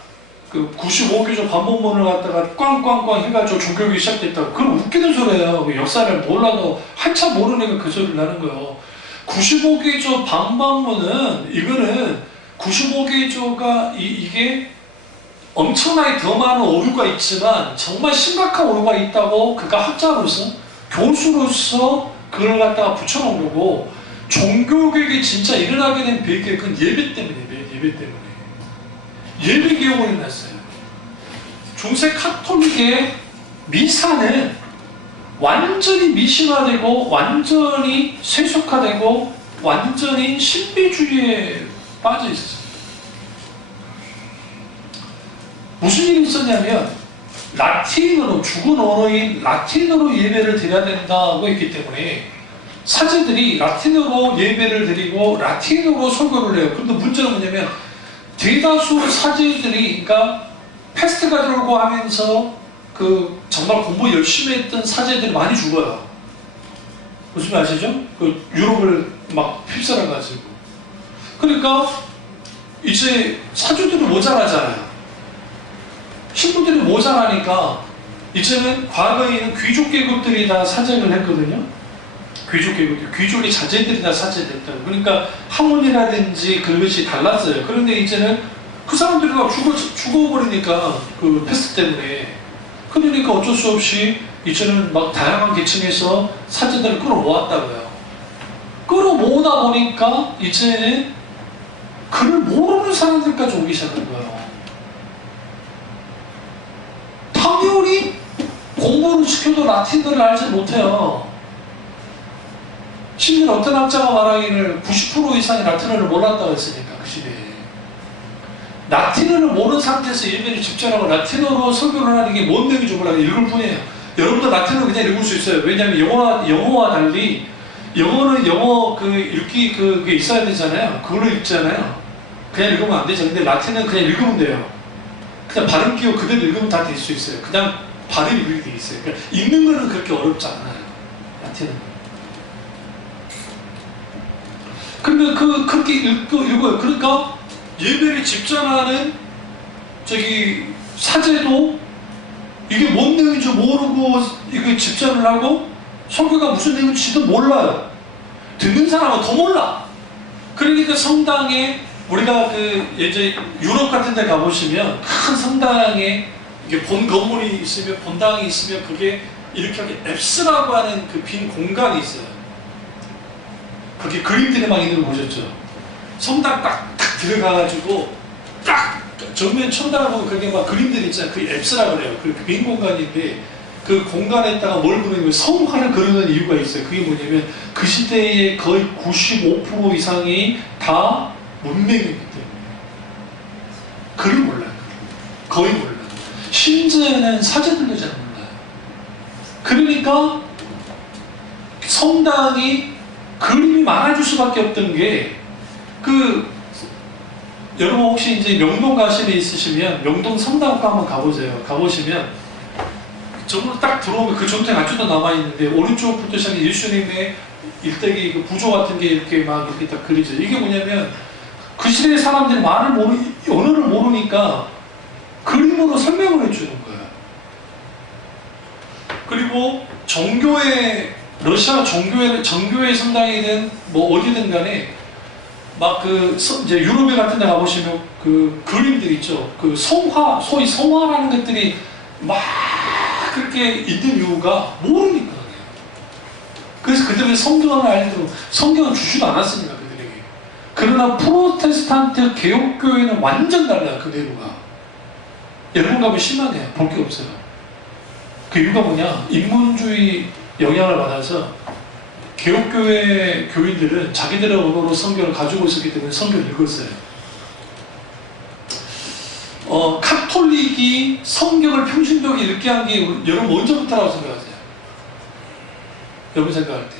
95교조 반복문을 갖다가 꽝꽝꽝 해가지고 종교개혁이 시작됐다고. 그건 웃기는 소리예요. 역사를 몰라도 한참 모르는 애가 그 소리를 나는 거예요. 95개조 반박문은 이거는 95개조가 이게 엄청나게 더 많은 오류가 있지만 정말 심각한 오류가 있다고 그가 학자로서 교수로서 그걸 갖다가 붙여놓은 거고 종교개혁이 진짜 일어나게 된 배경은 예배 때문이에요. 예배 때문에. 예배 개혁을 해놨어요. 중세 카톨릭의 미사는 완전히 미신화되고 완전히 세속화되고 완전히 신비주의에 빠져 있었어요. 무슨 일이 있었냐면 라틴어로 죽은 언어인 라틴어로 예배를 드려야 된다고 했기 때문에 사제들이 라틴어로 예배를 드리고 라틴어로 설교를 해요. 그런데 문제는 뭐냐면 대다수 사제들이 그러니까 패스트가 들어오고 하면서 정말 공부 열심히 했던 사제들이 많이 죽어요. 무슨 말 아시죠? 유럽을 막 휩쓸어가지고. 그러니까 이제 사주들이 모자라잖아요. 신부들이 모자라니까 이제는 과거에는 귀족 계급들이 다 사제를 했거든요. 귀족 계급들, 귀족의 자제들이 다 사제됐다고. 그러니까 학문이라든지 그것이 달랐어요. 그런데 이제는 그 사람들이 다 죽어버리니까 그 패스트 때문에. 그러니까 어쩔 수 없이 이제는 막 다양한 계층에서 사제들을 끌어모았다고요. 끌어모으다 보니까 이제는 그를 모르는 사람들까지 오기 시작한 거예요. 당연히 공부를 시켜도 라틴어를 알지 못해요. 심지어 어떤 학자가 말하기를 90% 이상이 라틴어를 몰랐다고 했으니까 그 시대에. 라틴어를 모르는 상태에서 예배를 집전하고 라틴어로 설교를 하는 게 뭔 내용인지 몰라요. 읽을 뿐이에요. 여러분도 라틴어 그냥 읽을 수 있어요. 왜냐하면 영어와 달리 영어는 영어 그 읽기 그게 있어야 되잖아요. 그걸로 읽잖아요. 그냥 읽으면 안 되죠. 근데 라틴은 그냥 읽으면 돼요. 그냥 발음 끼워 그대로 읽으면 다 될 수 있어요. 그냥 발음 읽게 돼 있어요. 그러니까 읽는 거는 그렇게 어렵지 않아요. 라틴은. 그러면 그렇게 읽어요. 그러니까 예배를 집전하는 저기 사제도 이게 뭔 내용인지 모르고 이거 집전을 하고 설교가 무슨 내용인지도 몰라요. 듣는 사람은 더 몰라. 그러니까 성당에 우리가 그 이제 유럽 같은 데 가보시면 큰 성당에 이게 본 건물이 있으면 본당이 있으면 그게 이렇게 앱스라고 하는 그 빈 공간이 있어요. 그렇게 그림들이 막 있는 거 보셨죠? 성당 딱 들어가가지고 딱 정면 천당을 보면 그게 막 그림들이 있잖아요. 그 앱스라고 그래요. 그 빈 공간인데 그 공간에다가 뭘 그리냐면 성화를 그리는 이유가 있어요. 그게 뭐냐면 그 시대의 거의 95% 이상이 다 문맹이기 때문에 글을 몰라요. 거의 몰라요. 심지어는 사제들도 잘 몰라요. 그러니까 성당이 그림이 많아질 수밖에 없던 게 여러분 혹시 이제 명동 가시는 데 있으시면 명동 성당과 한번 가보세요. 가보시면 저분을 딱 들어오면 그 전통의 아주도 남아있는데 오른쪽부터 시작해 예수님의 일대기 그 부조 같은 게 이렇게 막 이렇게 딱 그리죠. 이게 뭐냐면 그 시대의 사람들이 언어를 모르니까 그림으로 설명을 해주는 거예요. 그리고 러시아 정교회 성당이든 뭐 어디든 간에 막 이제 유럽에 같은 데 가보시면 그 그림들 있죠. 그 소위 성화라는 것들이 막 그렇게 있는 이유가 모르니까 그래요. 그래서 그들은 성경을 알고 성경을 주지도 않았으니까 그들에게. 그러나 프로테스탄트 개혁교회는 완전 달라요. 그 내부가. 여러분 가면 심하네요. 볼 게 없어요. 그 이유가 뭐냐? 인문주의 영향을 받아서 개혁교회 교인들은 자기들의 언어로 성경을 가지고 있었기 때문에 성경을 읽었어요. 카톨릭이 성경을 평신도에 읽게 한 게 여러분 언제부터라고 생각하세요? 여러분 생각할 때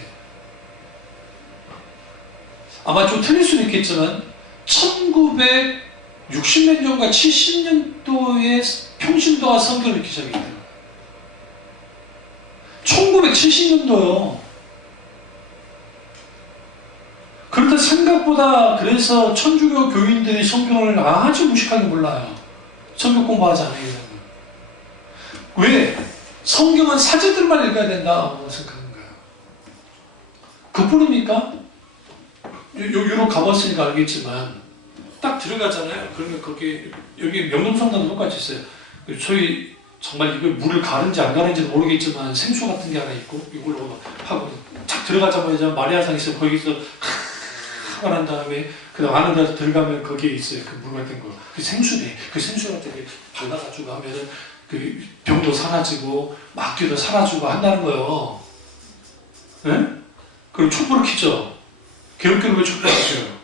아마 좀 틀릴 수는 있겠지만 1960년도인가 70년도에 평신도가 성경을 읽기 시작했대요. 1970년도요. 그런데 생각보다 그래서 천주교 교인들이 성경을 아주 무식하게 몰라요. 성경 공부하지 않아요. 왜? 성경은 사제들만 읽어야 된다고 생각하는 거예요. 그뿐입니까? 유럽 가봤으니까 알겠지만 딱 들어가잖아요. 그러면 거기 여기 명동성당도 똑같이 있어요. 소위 정말 이걸 물을 가는지 안 가는지는 모르겠지만 생수 같은 게 하나 있고 이걸로 하고 탁 들어가자마자 마리아상 있어요. 거기서 하고 난 다음에 그 다음 안에 데서 들어가면 거기에 있어요. 그 물 같은 거. 그 생수네. 그 생수 같은 게 발라가지고 하면은 그 병도 사라지고 막귀도 사라지고 한다는 거예요. 네? 그리고 촛불을 켜죠. 개혁교는 왜 촛불을 켜요?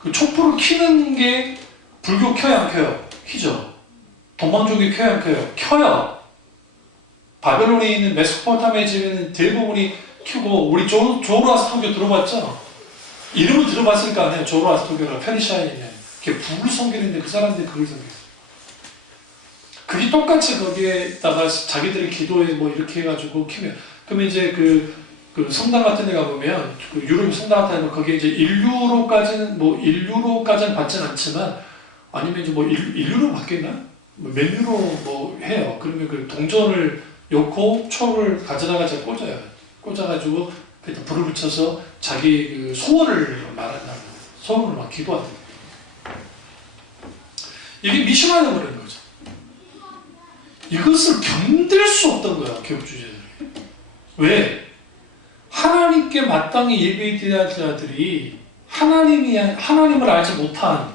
그 촛불을 켜는 게 불교 켜야 안 켜요? 켜죠. 동방종교 켜야 안 켜요? 켜요. 바벨론에 있는 메소포타미아 지역에는 대부분이 켜고 우리 조로아스토교 들어봤죠? 이름을 들어봤으니까 안 해요. 조로아스토교가 페르시아인이면 그게 불을 섬기는데 그 사람들이 그걸 섬겨요. 그게 똑같이 거기에다가 자기들의 기도에 뭐 이렇게 해가지고 키면 그러면 이제 그 성당 같은 데 가보면 그 유럽 성당 같은 데는 거기에 이제 1유로까지는 받지는 않지만 아니면 이제 뭐 1유로 받겠나? 뭐 몇 유로 뭐 해요. 그러면 그 동전을 놓고 초를 가져다가 꽂아요. 꽂아가지고 불을 붙여서 자기 그 소원을 말한다는 소원을 막 기도한다. 이게 미션화 되어버리는 거죠. 이것을 견딜 수 없던 거야, 교육주제들이. 왜? 하나님께 마땅히 예배드려야 할 자들이 하나님을 알지 못한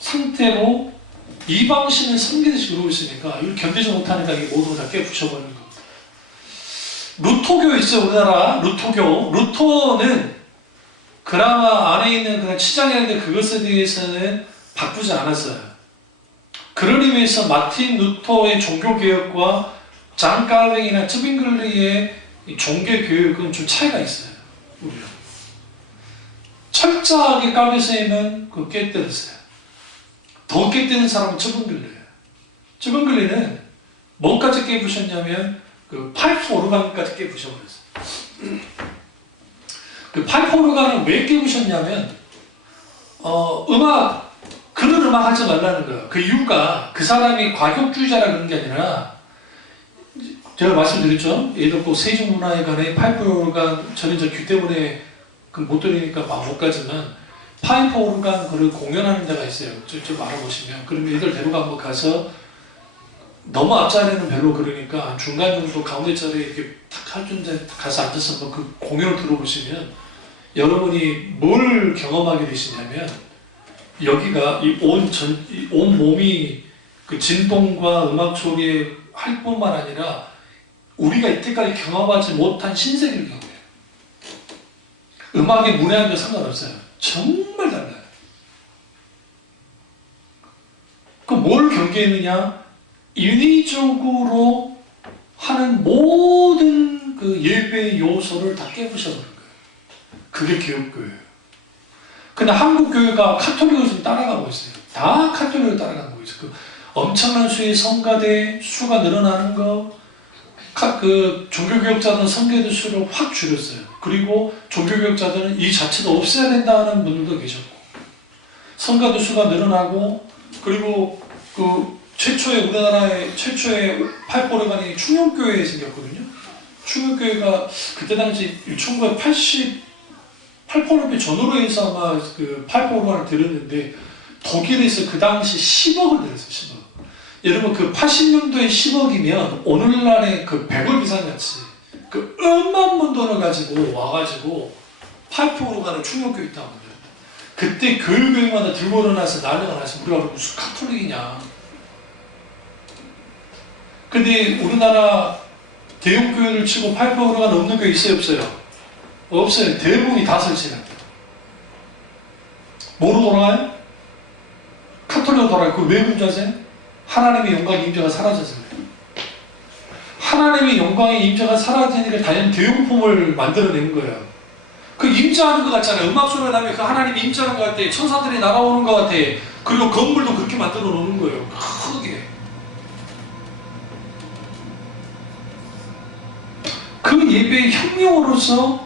상태로 이방신을 섬기듯이 그러고 있으니까 이걸 견디지 못하니까 이게 모든 걸 다 깨부셔버리는 겁니다. 루터교 있어요, 우리나라. 루터는 그나마 안에 있는 그냥 치장이었는데 그것에 대해서는 바꾸지 않았어요. 그런 의미에서 마틴 루터의 종교개혁과 잔 칼뱅이나 쯔빙글리의 종교교육은 좀 차이가 있어요. 우리랑. 철저하게 칼뱅스님은 그 깨뜨렸어요. 더 깨뜨린 사람은 쯔빙글리예요. 쯔빙글리는 뭐까지 깨부셨냐면 그 파이프 오르간까지 깨부셔버렸어요. 그 파이프 오르간을 왜 깨부셨냐면 그런 음악 하지 말라는 거예요. 그 이유가 그 사람이 과격주의자라 그런 게 아니라 제가 말씀드렸죠. 예를 들어 세종문화회관에 파이프 오르간 저는 저 귀 때문에 못 들으니까 못 가지만 파이프 오르간 그걸 공연하는 데가 있어요. 좀 알아보시면. 그러면 애들 데리고 한번 가서 너무 앞자리는 별로 그러니까 중간 정도 가운데 자리에 이렇게 탁 할 준데 가서 앉아서 한번 그 공연을 들어보시면 여러분이 뭘 경험하게 되시냐면 여기가 온 몸이 그 진동과 음악 소리에 할 뿐만 아니라 우리가 이때까지 경험하지 못한 신세계를 경험해요. 음악의 문외한도 상관없어요. 정말 달라요. 그 뭘 경계했느냐? 인위적으로 하는 모든 그 예배의 요소를 다 깨부셔버린 거예요. 그게 기독교예요. 근데 한국 교회가 카톨릭을 좀 따라가고 있어요. 다 카톨릭을 따라가고 있어요. 그 엄청난 수의 성가대 수가 늘어나는 거, 그 종교교육자들은 성가대 수를 확 줄였어요. 그리고 종교교육자들은 이 자체도 없애야 된다는 분들도 계셨고, 성가대 수가 늘어나고, 그리고 그 우리나라의 최초의 파이프 오르간이 충영교회에 생겼거든요. 충영교회가 그때 당시 1988 올림픽 전후로 해서 아마 그 파이프 오르간을 들었는데 독일에서 그 당시 10억을 들었어요. 10억. 여러분 그 80년도에 10억이면 오늘날의 그 100억 이상같이 그 억만 돈을 가지고 와가지고 파이프 오르간을 충영교회 있다고 합니다. 그때 교회마다 들고 일어나서 난리가 나서 우리가 무슨 카톨릭이냐. 근데 우리나라 대형교회를 치고 파이프 오르간 없는 교회 있어요, 없어요? 없어요. 대부분이 다 설치해놨대요. 뭐로 돌아가요? 카톨릭으로 돌아가요. 그거 왜 그런지 아세요? 하나님의 영광의 임재가 사라져서 그래요. 하나님의 영광의 임재가 사라지니까 당연히 대용품을 만들어낸 거예요. 그 임재하는 것 같잖아요. 음악 소리가 나면 그 하나님이 임재하는 것 같아. 천사들이 날아오는 것 같아. 그리고 건물도 그렇게 만들어 놓는 거예요. 크게. 그 예배의 혁명으로서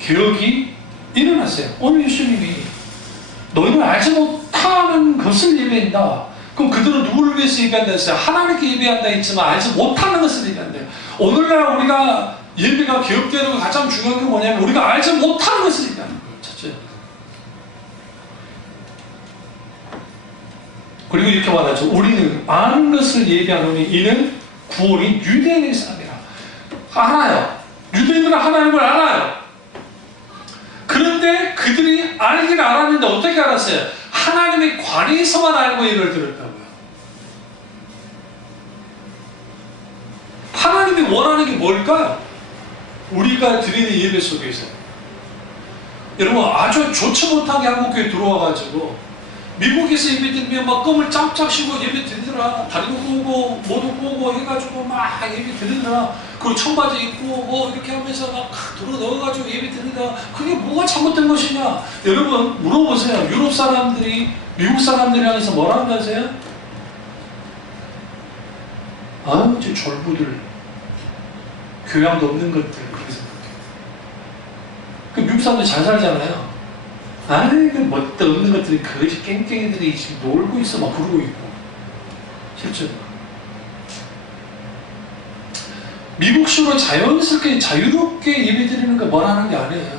개혁이 일어났어요. 오늘 예수님이 너희는 알지 못하는 것을 예배한다. 그럼 그들은 누구를 위해서 예배한다 했어요? 하나님께 예배한다 했지만 알지 못하는 것을 예배한다. 오늘날 우리가 예배가 개혁되는 거 가장 중요한 게 뭐냐면 우리가 알지 못하는 것을 얘기하는 거예요. 첫째. 그리고 이렇게 말하죠. 우리는 아는 것을 예배하노니 이는 구원이 유대인에서 아니라. 알아요. 유대인들은 하나님을 알아요. 그런데 그들이 알긴 알았는데 어떻게 알았어요? 하나님의 관해서만 알고 이걸 들었다고요. 하나님이 원하는 게 뭘까요? 우리가 드리는 예배 속에서 여러분 아주 좋지 못하게 한국교회 들어와가지고 미국에서 예배 드리면 막 껌을 짝짝 씌고 예배 드리더라. 다리도 꼬고 모두 꼬고 해가지고 막 예배 드리더라. 그리고 청바지 입고 뭐 이렇게 하면서 막 들어 넣어가지고 예배 드리더라. 그게 뭐가 잘못된 것이냐? 여러분 물어보세요. 유럽 사람들이 미국 사람들이랑 해서 뭐라고 하세요? 아유 저 졸부들 교양도 없는 것들 그렇게 생각해요. 그 미국 사람들 잘 살잖아요. 아이 그 멋도 없는 것들이 거짓 깽깽이들이 지금 놀고 있어 막 그러고 있고 실제로 미국식으로 자연스럽게 자유롭게 예배드리는 거 뭐라는 게 아니에요.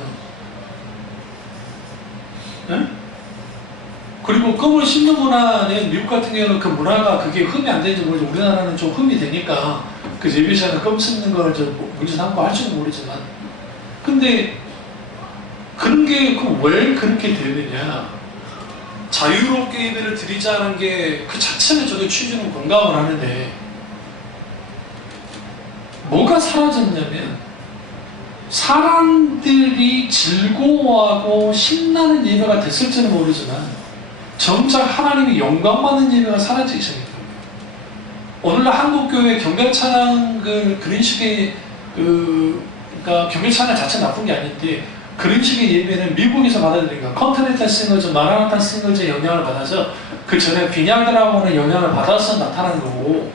네? 그리고 껌을 씹는 문화는 미국 같은 경우는 그 문화가 그게 흠이 안 되는지 모르지 우리나라는 좀 흠이 되니까 그 예배 시간에 껌 씹는 걸 좀 문제 삼고 할지는 모르지만 근데 그런 게 왜 그렇게 되느냐 자유롭게 예배를 드리자는 게 그 자체는 저도 취지는 공감을 하는데 뭐가 사라졌냐면 사람들이 즐거워하고 신나는 예배가 됐을지는 모르지만 정작 하나님이 영광받는 예배가 사라지기 시작했던 거예요. 오늘날 한국교회 경배찬양 그런 식의 그러니까 경배찬양 자체 나쁜 게 아닌데 그런 식의 예배는 미국에서 받아들인 거야. 컨티넨탈 싱어즈, 마라나타 싱어즈의 영향을 받아서 그 전에 빈야드라고는 영향을 받아서 나타난 거고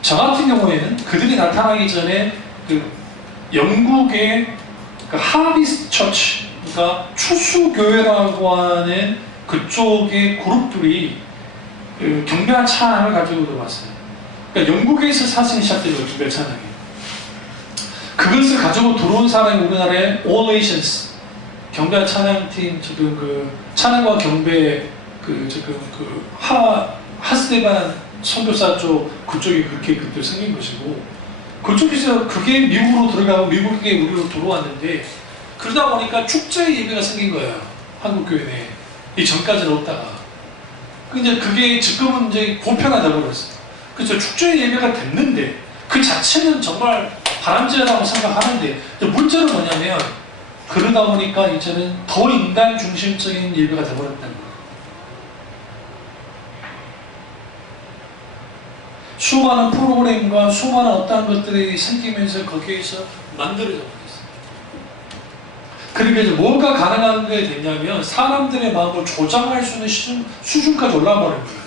저 같은 경우에는 그들이 나타나기 전에 그 영국의 그 하비스 처치, 그러니까 추수교회라고 하는 그쪽의 그룹들이 그 경배한 찬양을 가지고 들어왔어요. 그러니까 영국에서 사실이 시작되죠, 경배 찬양이. 그것을 가지고 들어온 사람이 우리나라의 All Nations 경배한 찬양팀 지금 그 찬양과 경배 그 지금 그 하스데반 선교사 쪽 그쪽이 그렇게 그때 생긴 것이고 그쪽에서 그게 미국으로 들어가고 미국에 우리로 들어왔는데 그러다 보니까 축제 예배가 생긴 거예요. 한국 교회 내에. 이 전까지는 없다가. 근데 그게 지금은 이제 보편화되어 버렸어요. 그래서 축제 예배가 됐는데 그 자체는 정말 바람직하다고 생각하는데 문제는 뭐냐면 그러다 보니까 이제는 더 인간 중심적인 예배가 되어버렸다는 거예요. 수많은 프로그램과 수많은 어떠한 것들이 생기면서 거기에서 만들어져 버렸어요. 그러니까 이제 뭐가 가능한 게 됐냐면 사람들의 마음을 조장할 수 있는 수준까지 올라와 버린 거예요.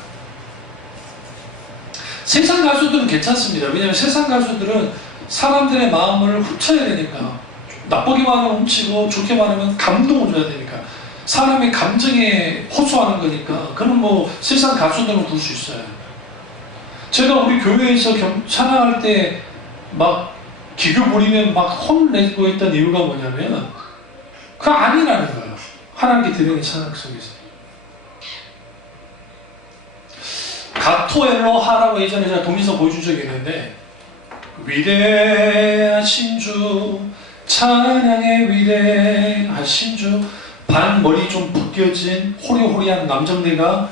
세상 가수들은 괜찮습니다. 왜냐하면 세상 가수들은 사람들의 마음을 훔쳐야 되니까 나쁘게 말하면 훔치고 좋게 말하면 감동을 줘야 되니까 사람의 감정에 호소하는 거니까 그건 뭐 세상 가수들은 그럴 수 있어요. 제가 우리 교회에서 찬양할 때 막 기교 부리면 막 혼내고 있던 이유가 뭐냐면 그거 아니라는 거예요. 하나님께 드리는 찬양 속에서. 가토엘로하라고 예전에 제가 동영상 보여준 적이 있는데 위대하신 주 찬양의 위대하신 주 반머리 좀 벗겨진 호리호리한 남정네가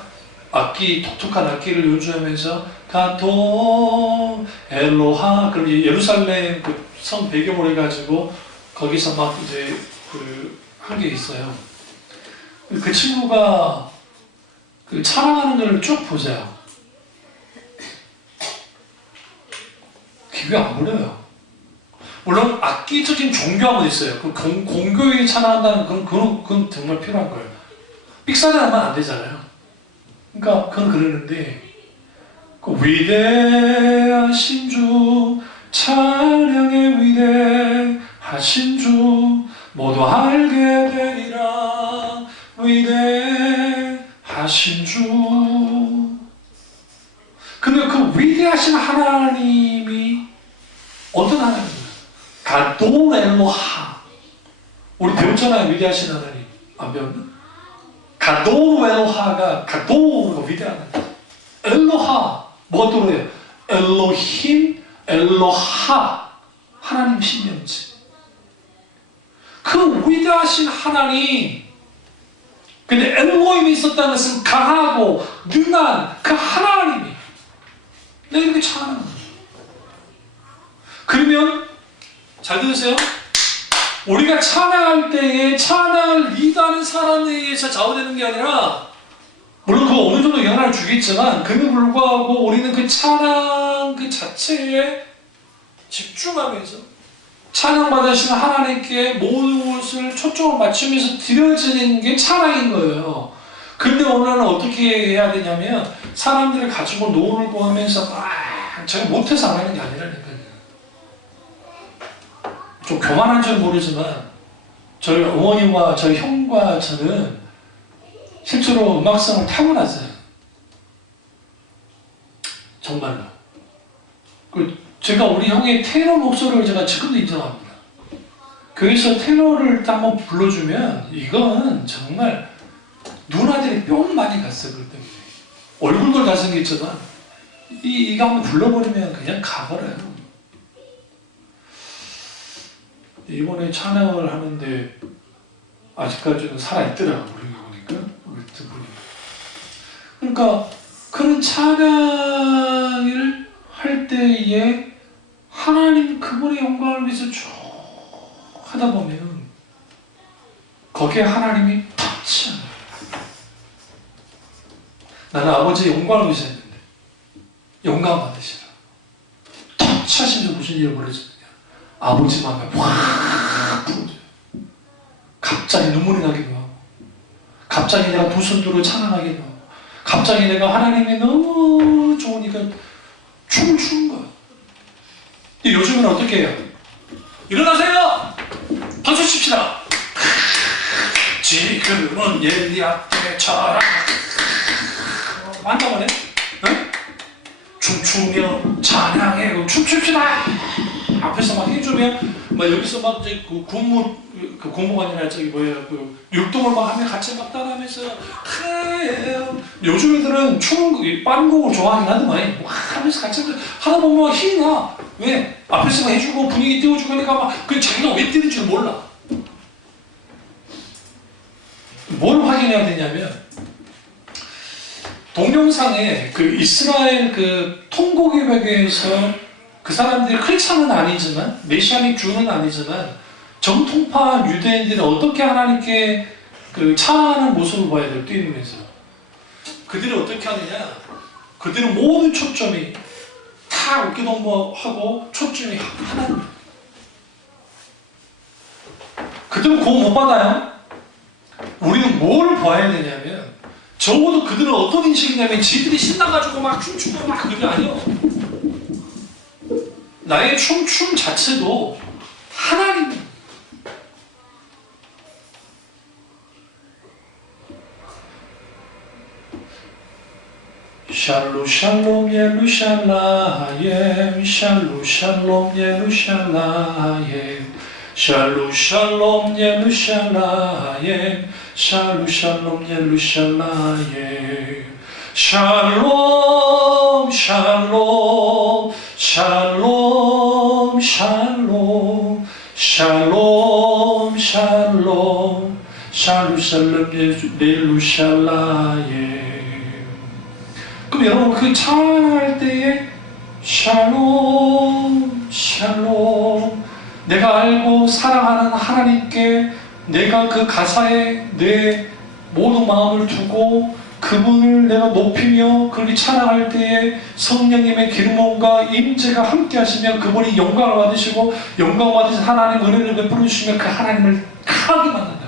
악기 톡톡한 악기를 연주하면서 가토 엘로하 그럼 예루살렘 그 성 배경으로 해가지고 거기서 막 이제 그 한 게 있어요. 그 친구가 그 찬양하는 걸 쭉 보세요. 기회 안 물려요. 물론 악기적인 종교함은 있어요. 그 공교에 찬양한다는 그건 정말 필요한 거예요. 삑사리하면 안 되잖아요. 그러니까 그건 그러는데 그 위대하신 주 찬양의 위대하신 주 모두 알게 되리라 위대하신 주. 근데 그 위대하신 하나님이 어떤 하나님이에요? 가도 엘로하. 우리 배웠잖아요. 위대하신 하나님. 안 배웠나? 가도 엘로하가 가도가 위대한 하나님. 엘로하 뭐가 들어요? 엘로힘, 엘로하 하나님 신명지. 그 위대하신 하나님. 근데 엘로힘이 있었다는 것은 강하고 능한 그 하나님이 내가 이렇게 찬양하는 거예요. 그러면 잘 들으세요. 우리가 찬양할 때에 찬양을 리드하는 사람에 의해서 좌우되는 게 아니라 물론 그 어느 정도 영향을 주겠지만 그에 불구하고 우리는 그 찬양 그 자체에 집중하면서 찬양받으시는 하나님께 모든 것을 초점을 맞추면서 드려지는 게 찬양인 거예요. 근데 오늘은 어떻게 해야 되냐면 사람들을 가지고 놀고 하면서 막 제가 못해서 안 하는 게 아니라니까요. 좀 교만한지는 모르지만 저희 어머니와 저희 형과 저는 실제로 음악성을 타고났어요. 정말로. 제가 우리 형의 테너 목소리를 제가 지금도 인정합니다. 교회에서 테너를 한번 불러주면 이건 정말 누나들이 뿅 많이 갔어요. 그것 때문에. 얼굴도 잘생겼지만 이거 한번 불러버리면 그냥 가버려요. 이번에 찬양을 하는데 아직까지는 살아있더라고, 우리가 보니까. 우리 분이. 그러니까 그런 찬양을 할 때에 하나님 그분의 영광을 위해서 쭉 하다 보면 거기에 하나님이 터치하는 거예요. 나는 아버지의 영광을 위해서 했는데 영광 받으시라. 터치하시면서 무슨 일이 벌어지느냐. 아버지 마음에 확 부어져요. 갑자기 눈물이 나기도 하고, 갑자기 내가 두 손 들어 찬양하기도 하고, 갑자기 내가 하나님이 너무 좋으니까 춤을 추는 거야. 근데 요즘은 어떻게 해요? 일어나세요! 박수 칩시다! 지금은 엘리야 때처럼 한다고 해? 응? 춤추며 찬양해. 춤춥시다! 앞에서 막 해주면, 막 여기서 막 이제 그 공무관이나 저기 뭐야, 그 율동을 막 하면 같이 막 따라하면서, 요즘 애들은 빠른 곡을 좋아하긴 하더만, 막 하면서 같이 하다 보면 힘이 나. 왜? 앞에서 막 해주고 분위기 띄워주고 하니까 막, 그 자기가 왜 뛰는지 몰라. 뭘 확인해야 되냐면, 동영상에 그 이스라엘 그 통곡예배교에서 그 사람들이 크리스찬은 아니지만, 메시아닉 주는 아니지만, 정통파 유대인들이 어떻게 하나님께 그 찬양하는 모습을 봐야 돼요, 뛰면서. 그들이 어떻게 하느냐, 그들은 모든 초점이 다 어깨동무하고 초점이 하나님. 그들은 공 못 받아요. 우리는 뭘 봐야 되냐면, 적어도 그들은 어떤 인식이냐면, 지들이 신나가지고 막 춤추고 막 그게 아니요. 나의 춤 자체도 하나님. 샬루 샬롬 예루샬라임 샬루 샬롬 예루샬라임 샬루 샬롬 예루샬라임 샬루 샬롬 예루샬라임 샬롬 샬롬 샬롬 샬롬 샬롬 샬롬 샬루 샬롬 예루샬라임. 그럼 여러분 그 찬양할 때에 샬롬 샬롬, 내가 알고 사랑하는 하나님께 내가 그 가사에 내 모든 마음을 두고 그분을 내가 높이며 그렇게 찬양할 때에 성령님의 기름과 임재가 함께 하시며 그분이 영광을 받으시고 영광 받으신 하나님 은혜를 베풀어 주시며 그 하나님을 강하게 만난다.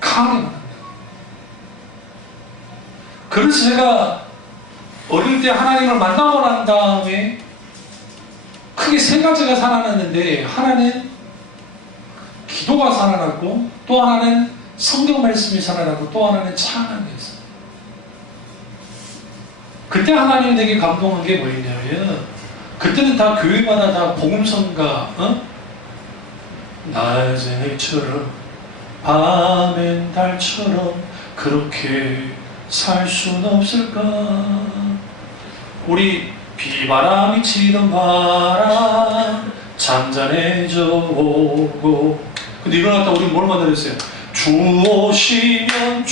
강하게 만난다. 그래서 제가 어릴 때 하나님을 만나고 난 다음에 크게 세 가지가 살아났는데, 하나는 기도가 살아났고, 또 하나는 성경 말씀이 살아나고, 또 하나는 찬양이었어요. 그때 하나님이 되게 감동한 게 뭐였냐면, 그때는 다 교회마다 다 복음성가, 낮엔 해처럼 밤엔 달처럼 그렇게 살 순 없을까. 우리 비바람이 치던 바람 잔잔해져 오고. 근데 일어났다 우리 뭘 만들었어요? 주 오시면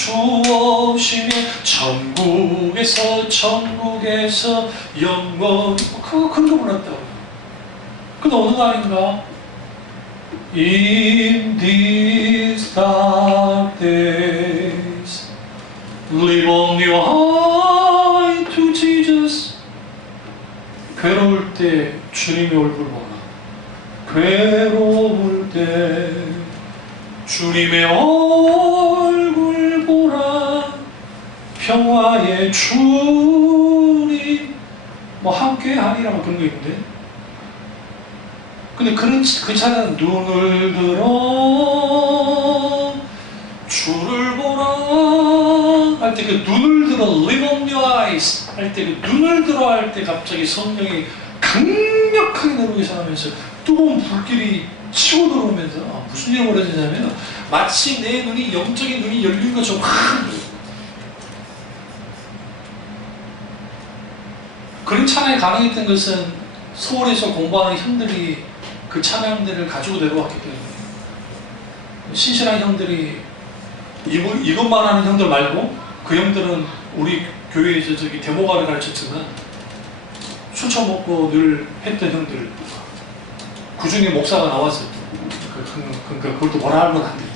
천국에서 영원. 그런 거 몰랐다고. 근데 어느 날인가 In these dark days live on your eye to Jesus. 괴로울 때 주님의 얼굴 보라. 괴로울 때 주님의 얼굴 보라. 평화의 주님 뭐 함께 하리라 뭐 그런 거 있는데, 근데 그 찬양 눈을 들어 주를 보라 할 때 그 눈을 들어 live on your eyes 할 때 그 눈을 들어 할 때 갑자기 성령이 강력하게 내려오기 시작하면서 뜨거운 불길이 치고 들어오면서 무슨 일이 벌어지냐면 마치 내 눈이 영적인 눈이 열린 것처럼 확 그런 찬양이 가능했던 것은 서울에서 공부하는 형들이 그 찬양들을 가지고 내려왔기 때문에 신실한 형들이 이것만 하는 형들 말고 그 형들은 우리 교회에서 저기 데모가를 가르쳤지만 술 처먹고 늘 했던 형들 그 중에 목사가 나왔어요. 그것도 뭐라 하는 건 안 돼요.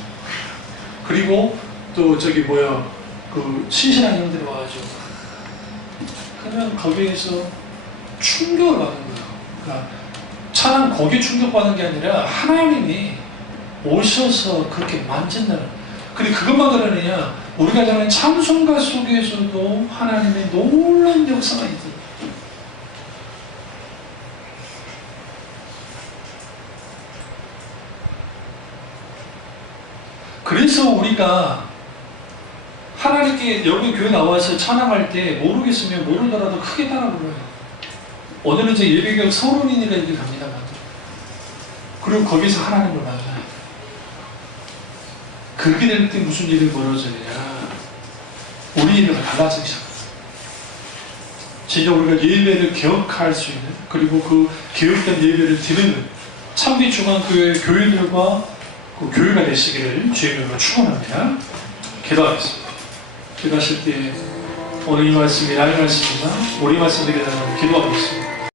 그리고 또 저기 그 신실한 형들이 와가지고 그러면 거기에서 충격을 받는 거예요. 그러니까 찬양 거기에 충격받는 게 아니라 하나님이 오셔서 그렇게 만진다는. 근데 그것만 그러느냐? 우리가 잘 아는 찬송가 속에서도 하나님의 놀라운 역사가 있어요. 그래서 우리가 하나님께 여러분 교회 나와서 찬양할 때 모르겠으면 모르더라도 크게 따라 불러요. 오늘은 제 예배교육 서론이니까 이렇게 갑니다만 그리고 거기서 하나님을 만나요. 그렇게 될 때 무슨 일이 벌어지느냐? 우리 예배가 달라지기 시작합니다. 진짜 우리가 예배를 개혁할 수 있는 그리고 그 개혁된 예배를 드리는 참비 중앙교회 교인들과 그 교회가 되시기를 주의 이름으로 축원합니다. 기도하겠습니다. 기도하실 때 오늘 이 말씀이 나의 말씀이나 우리 말씀들에 대한 기도하겠습니다.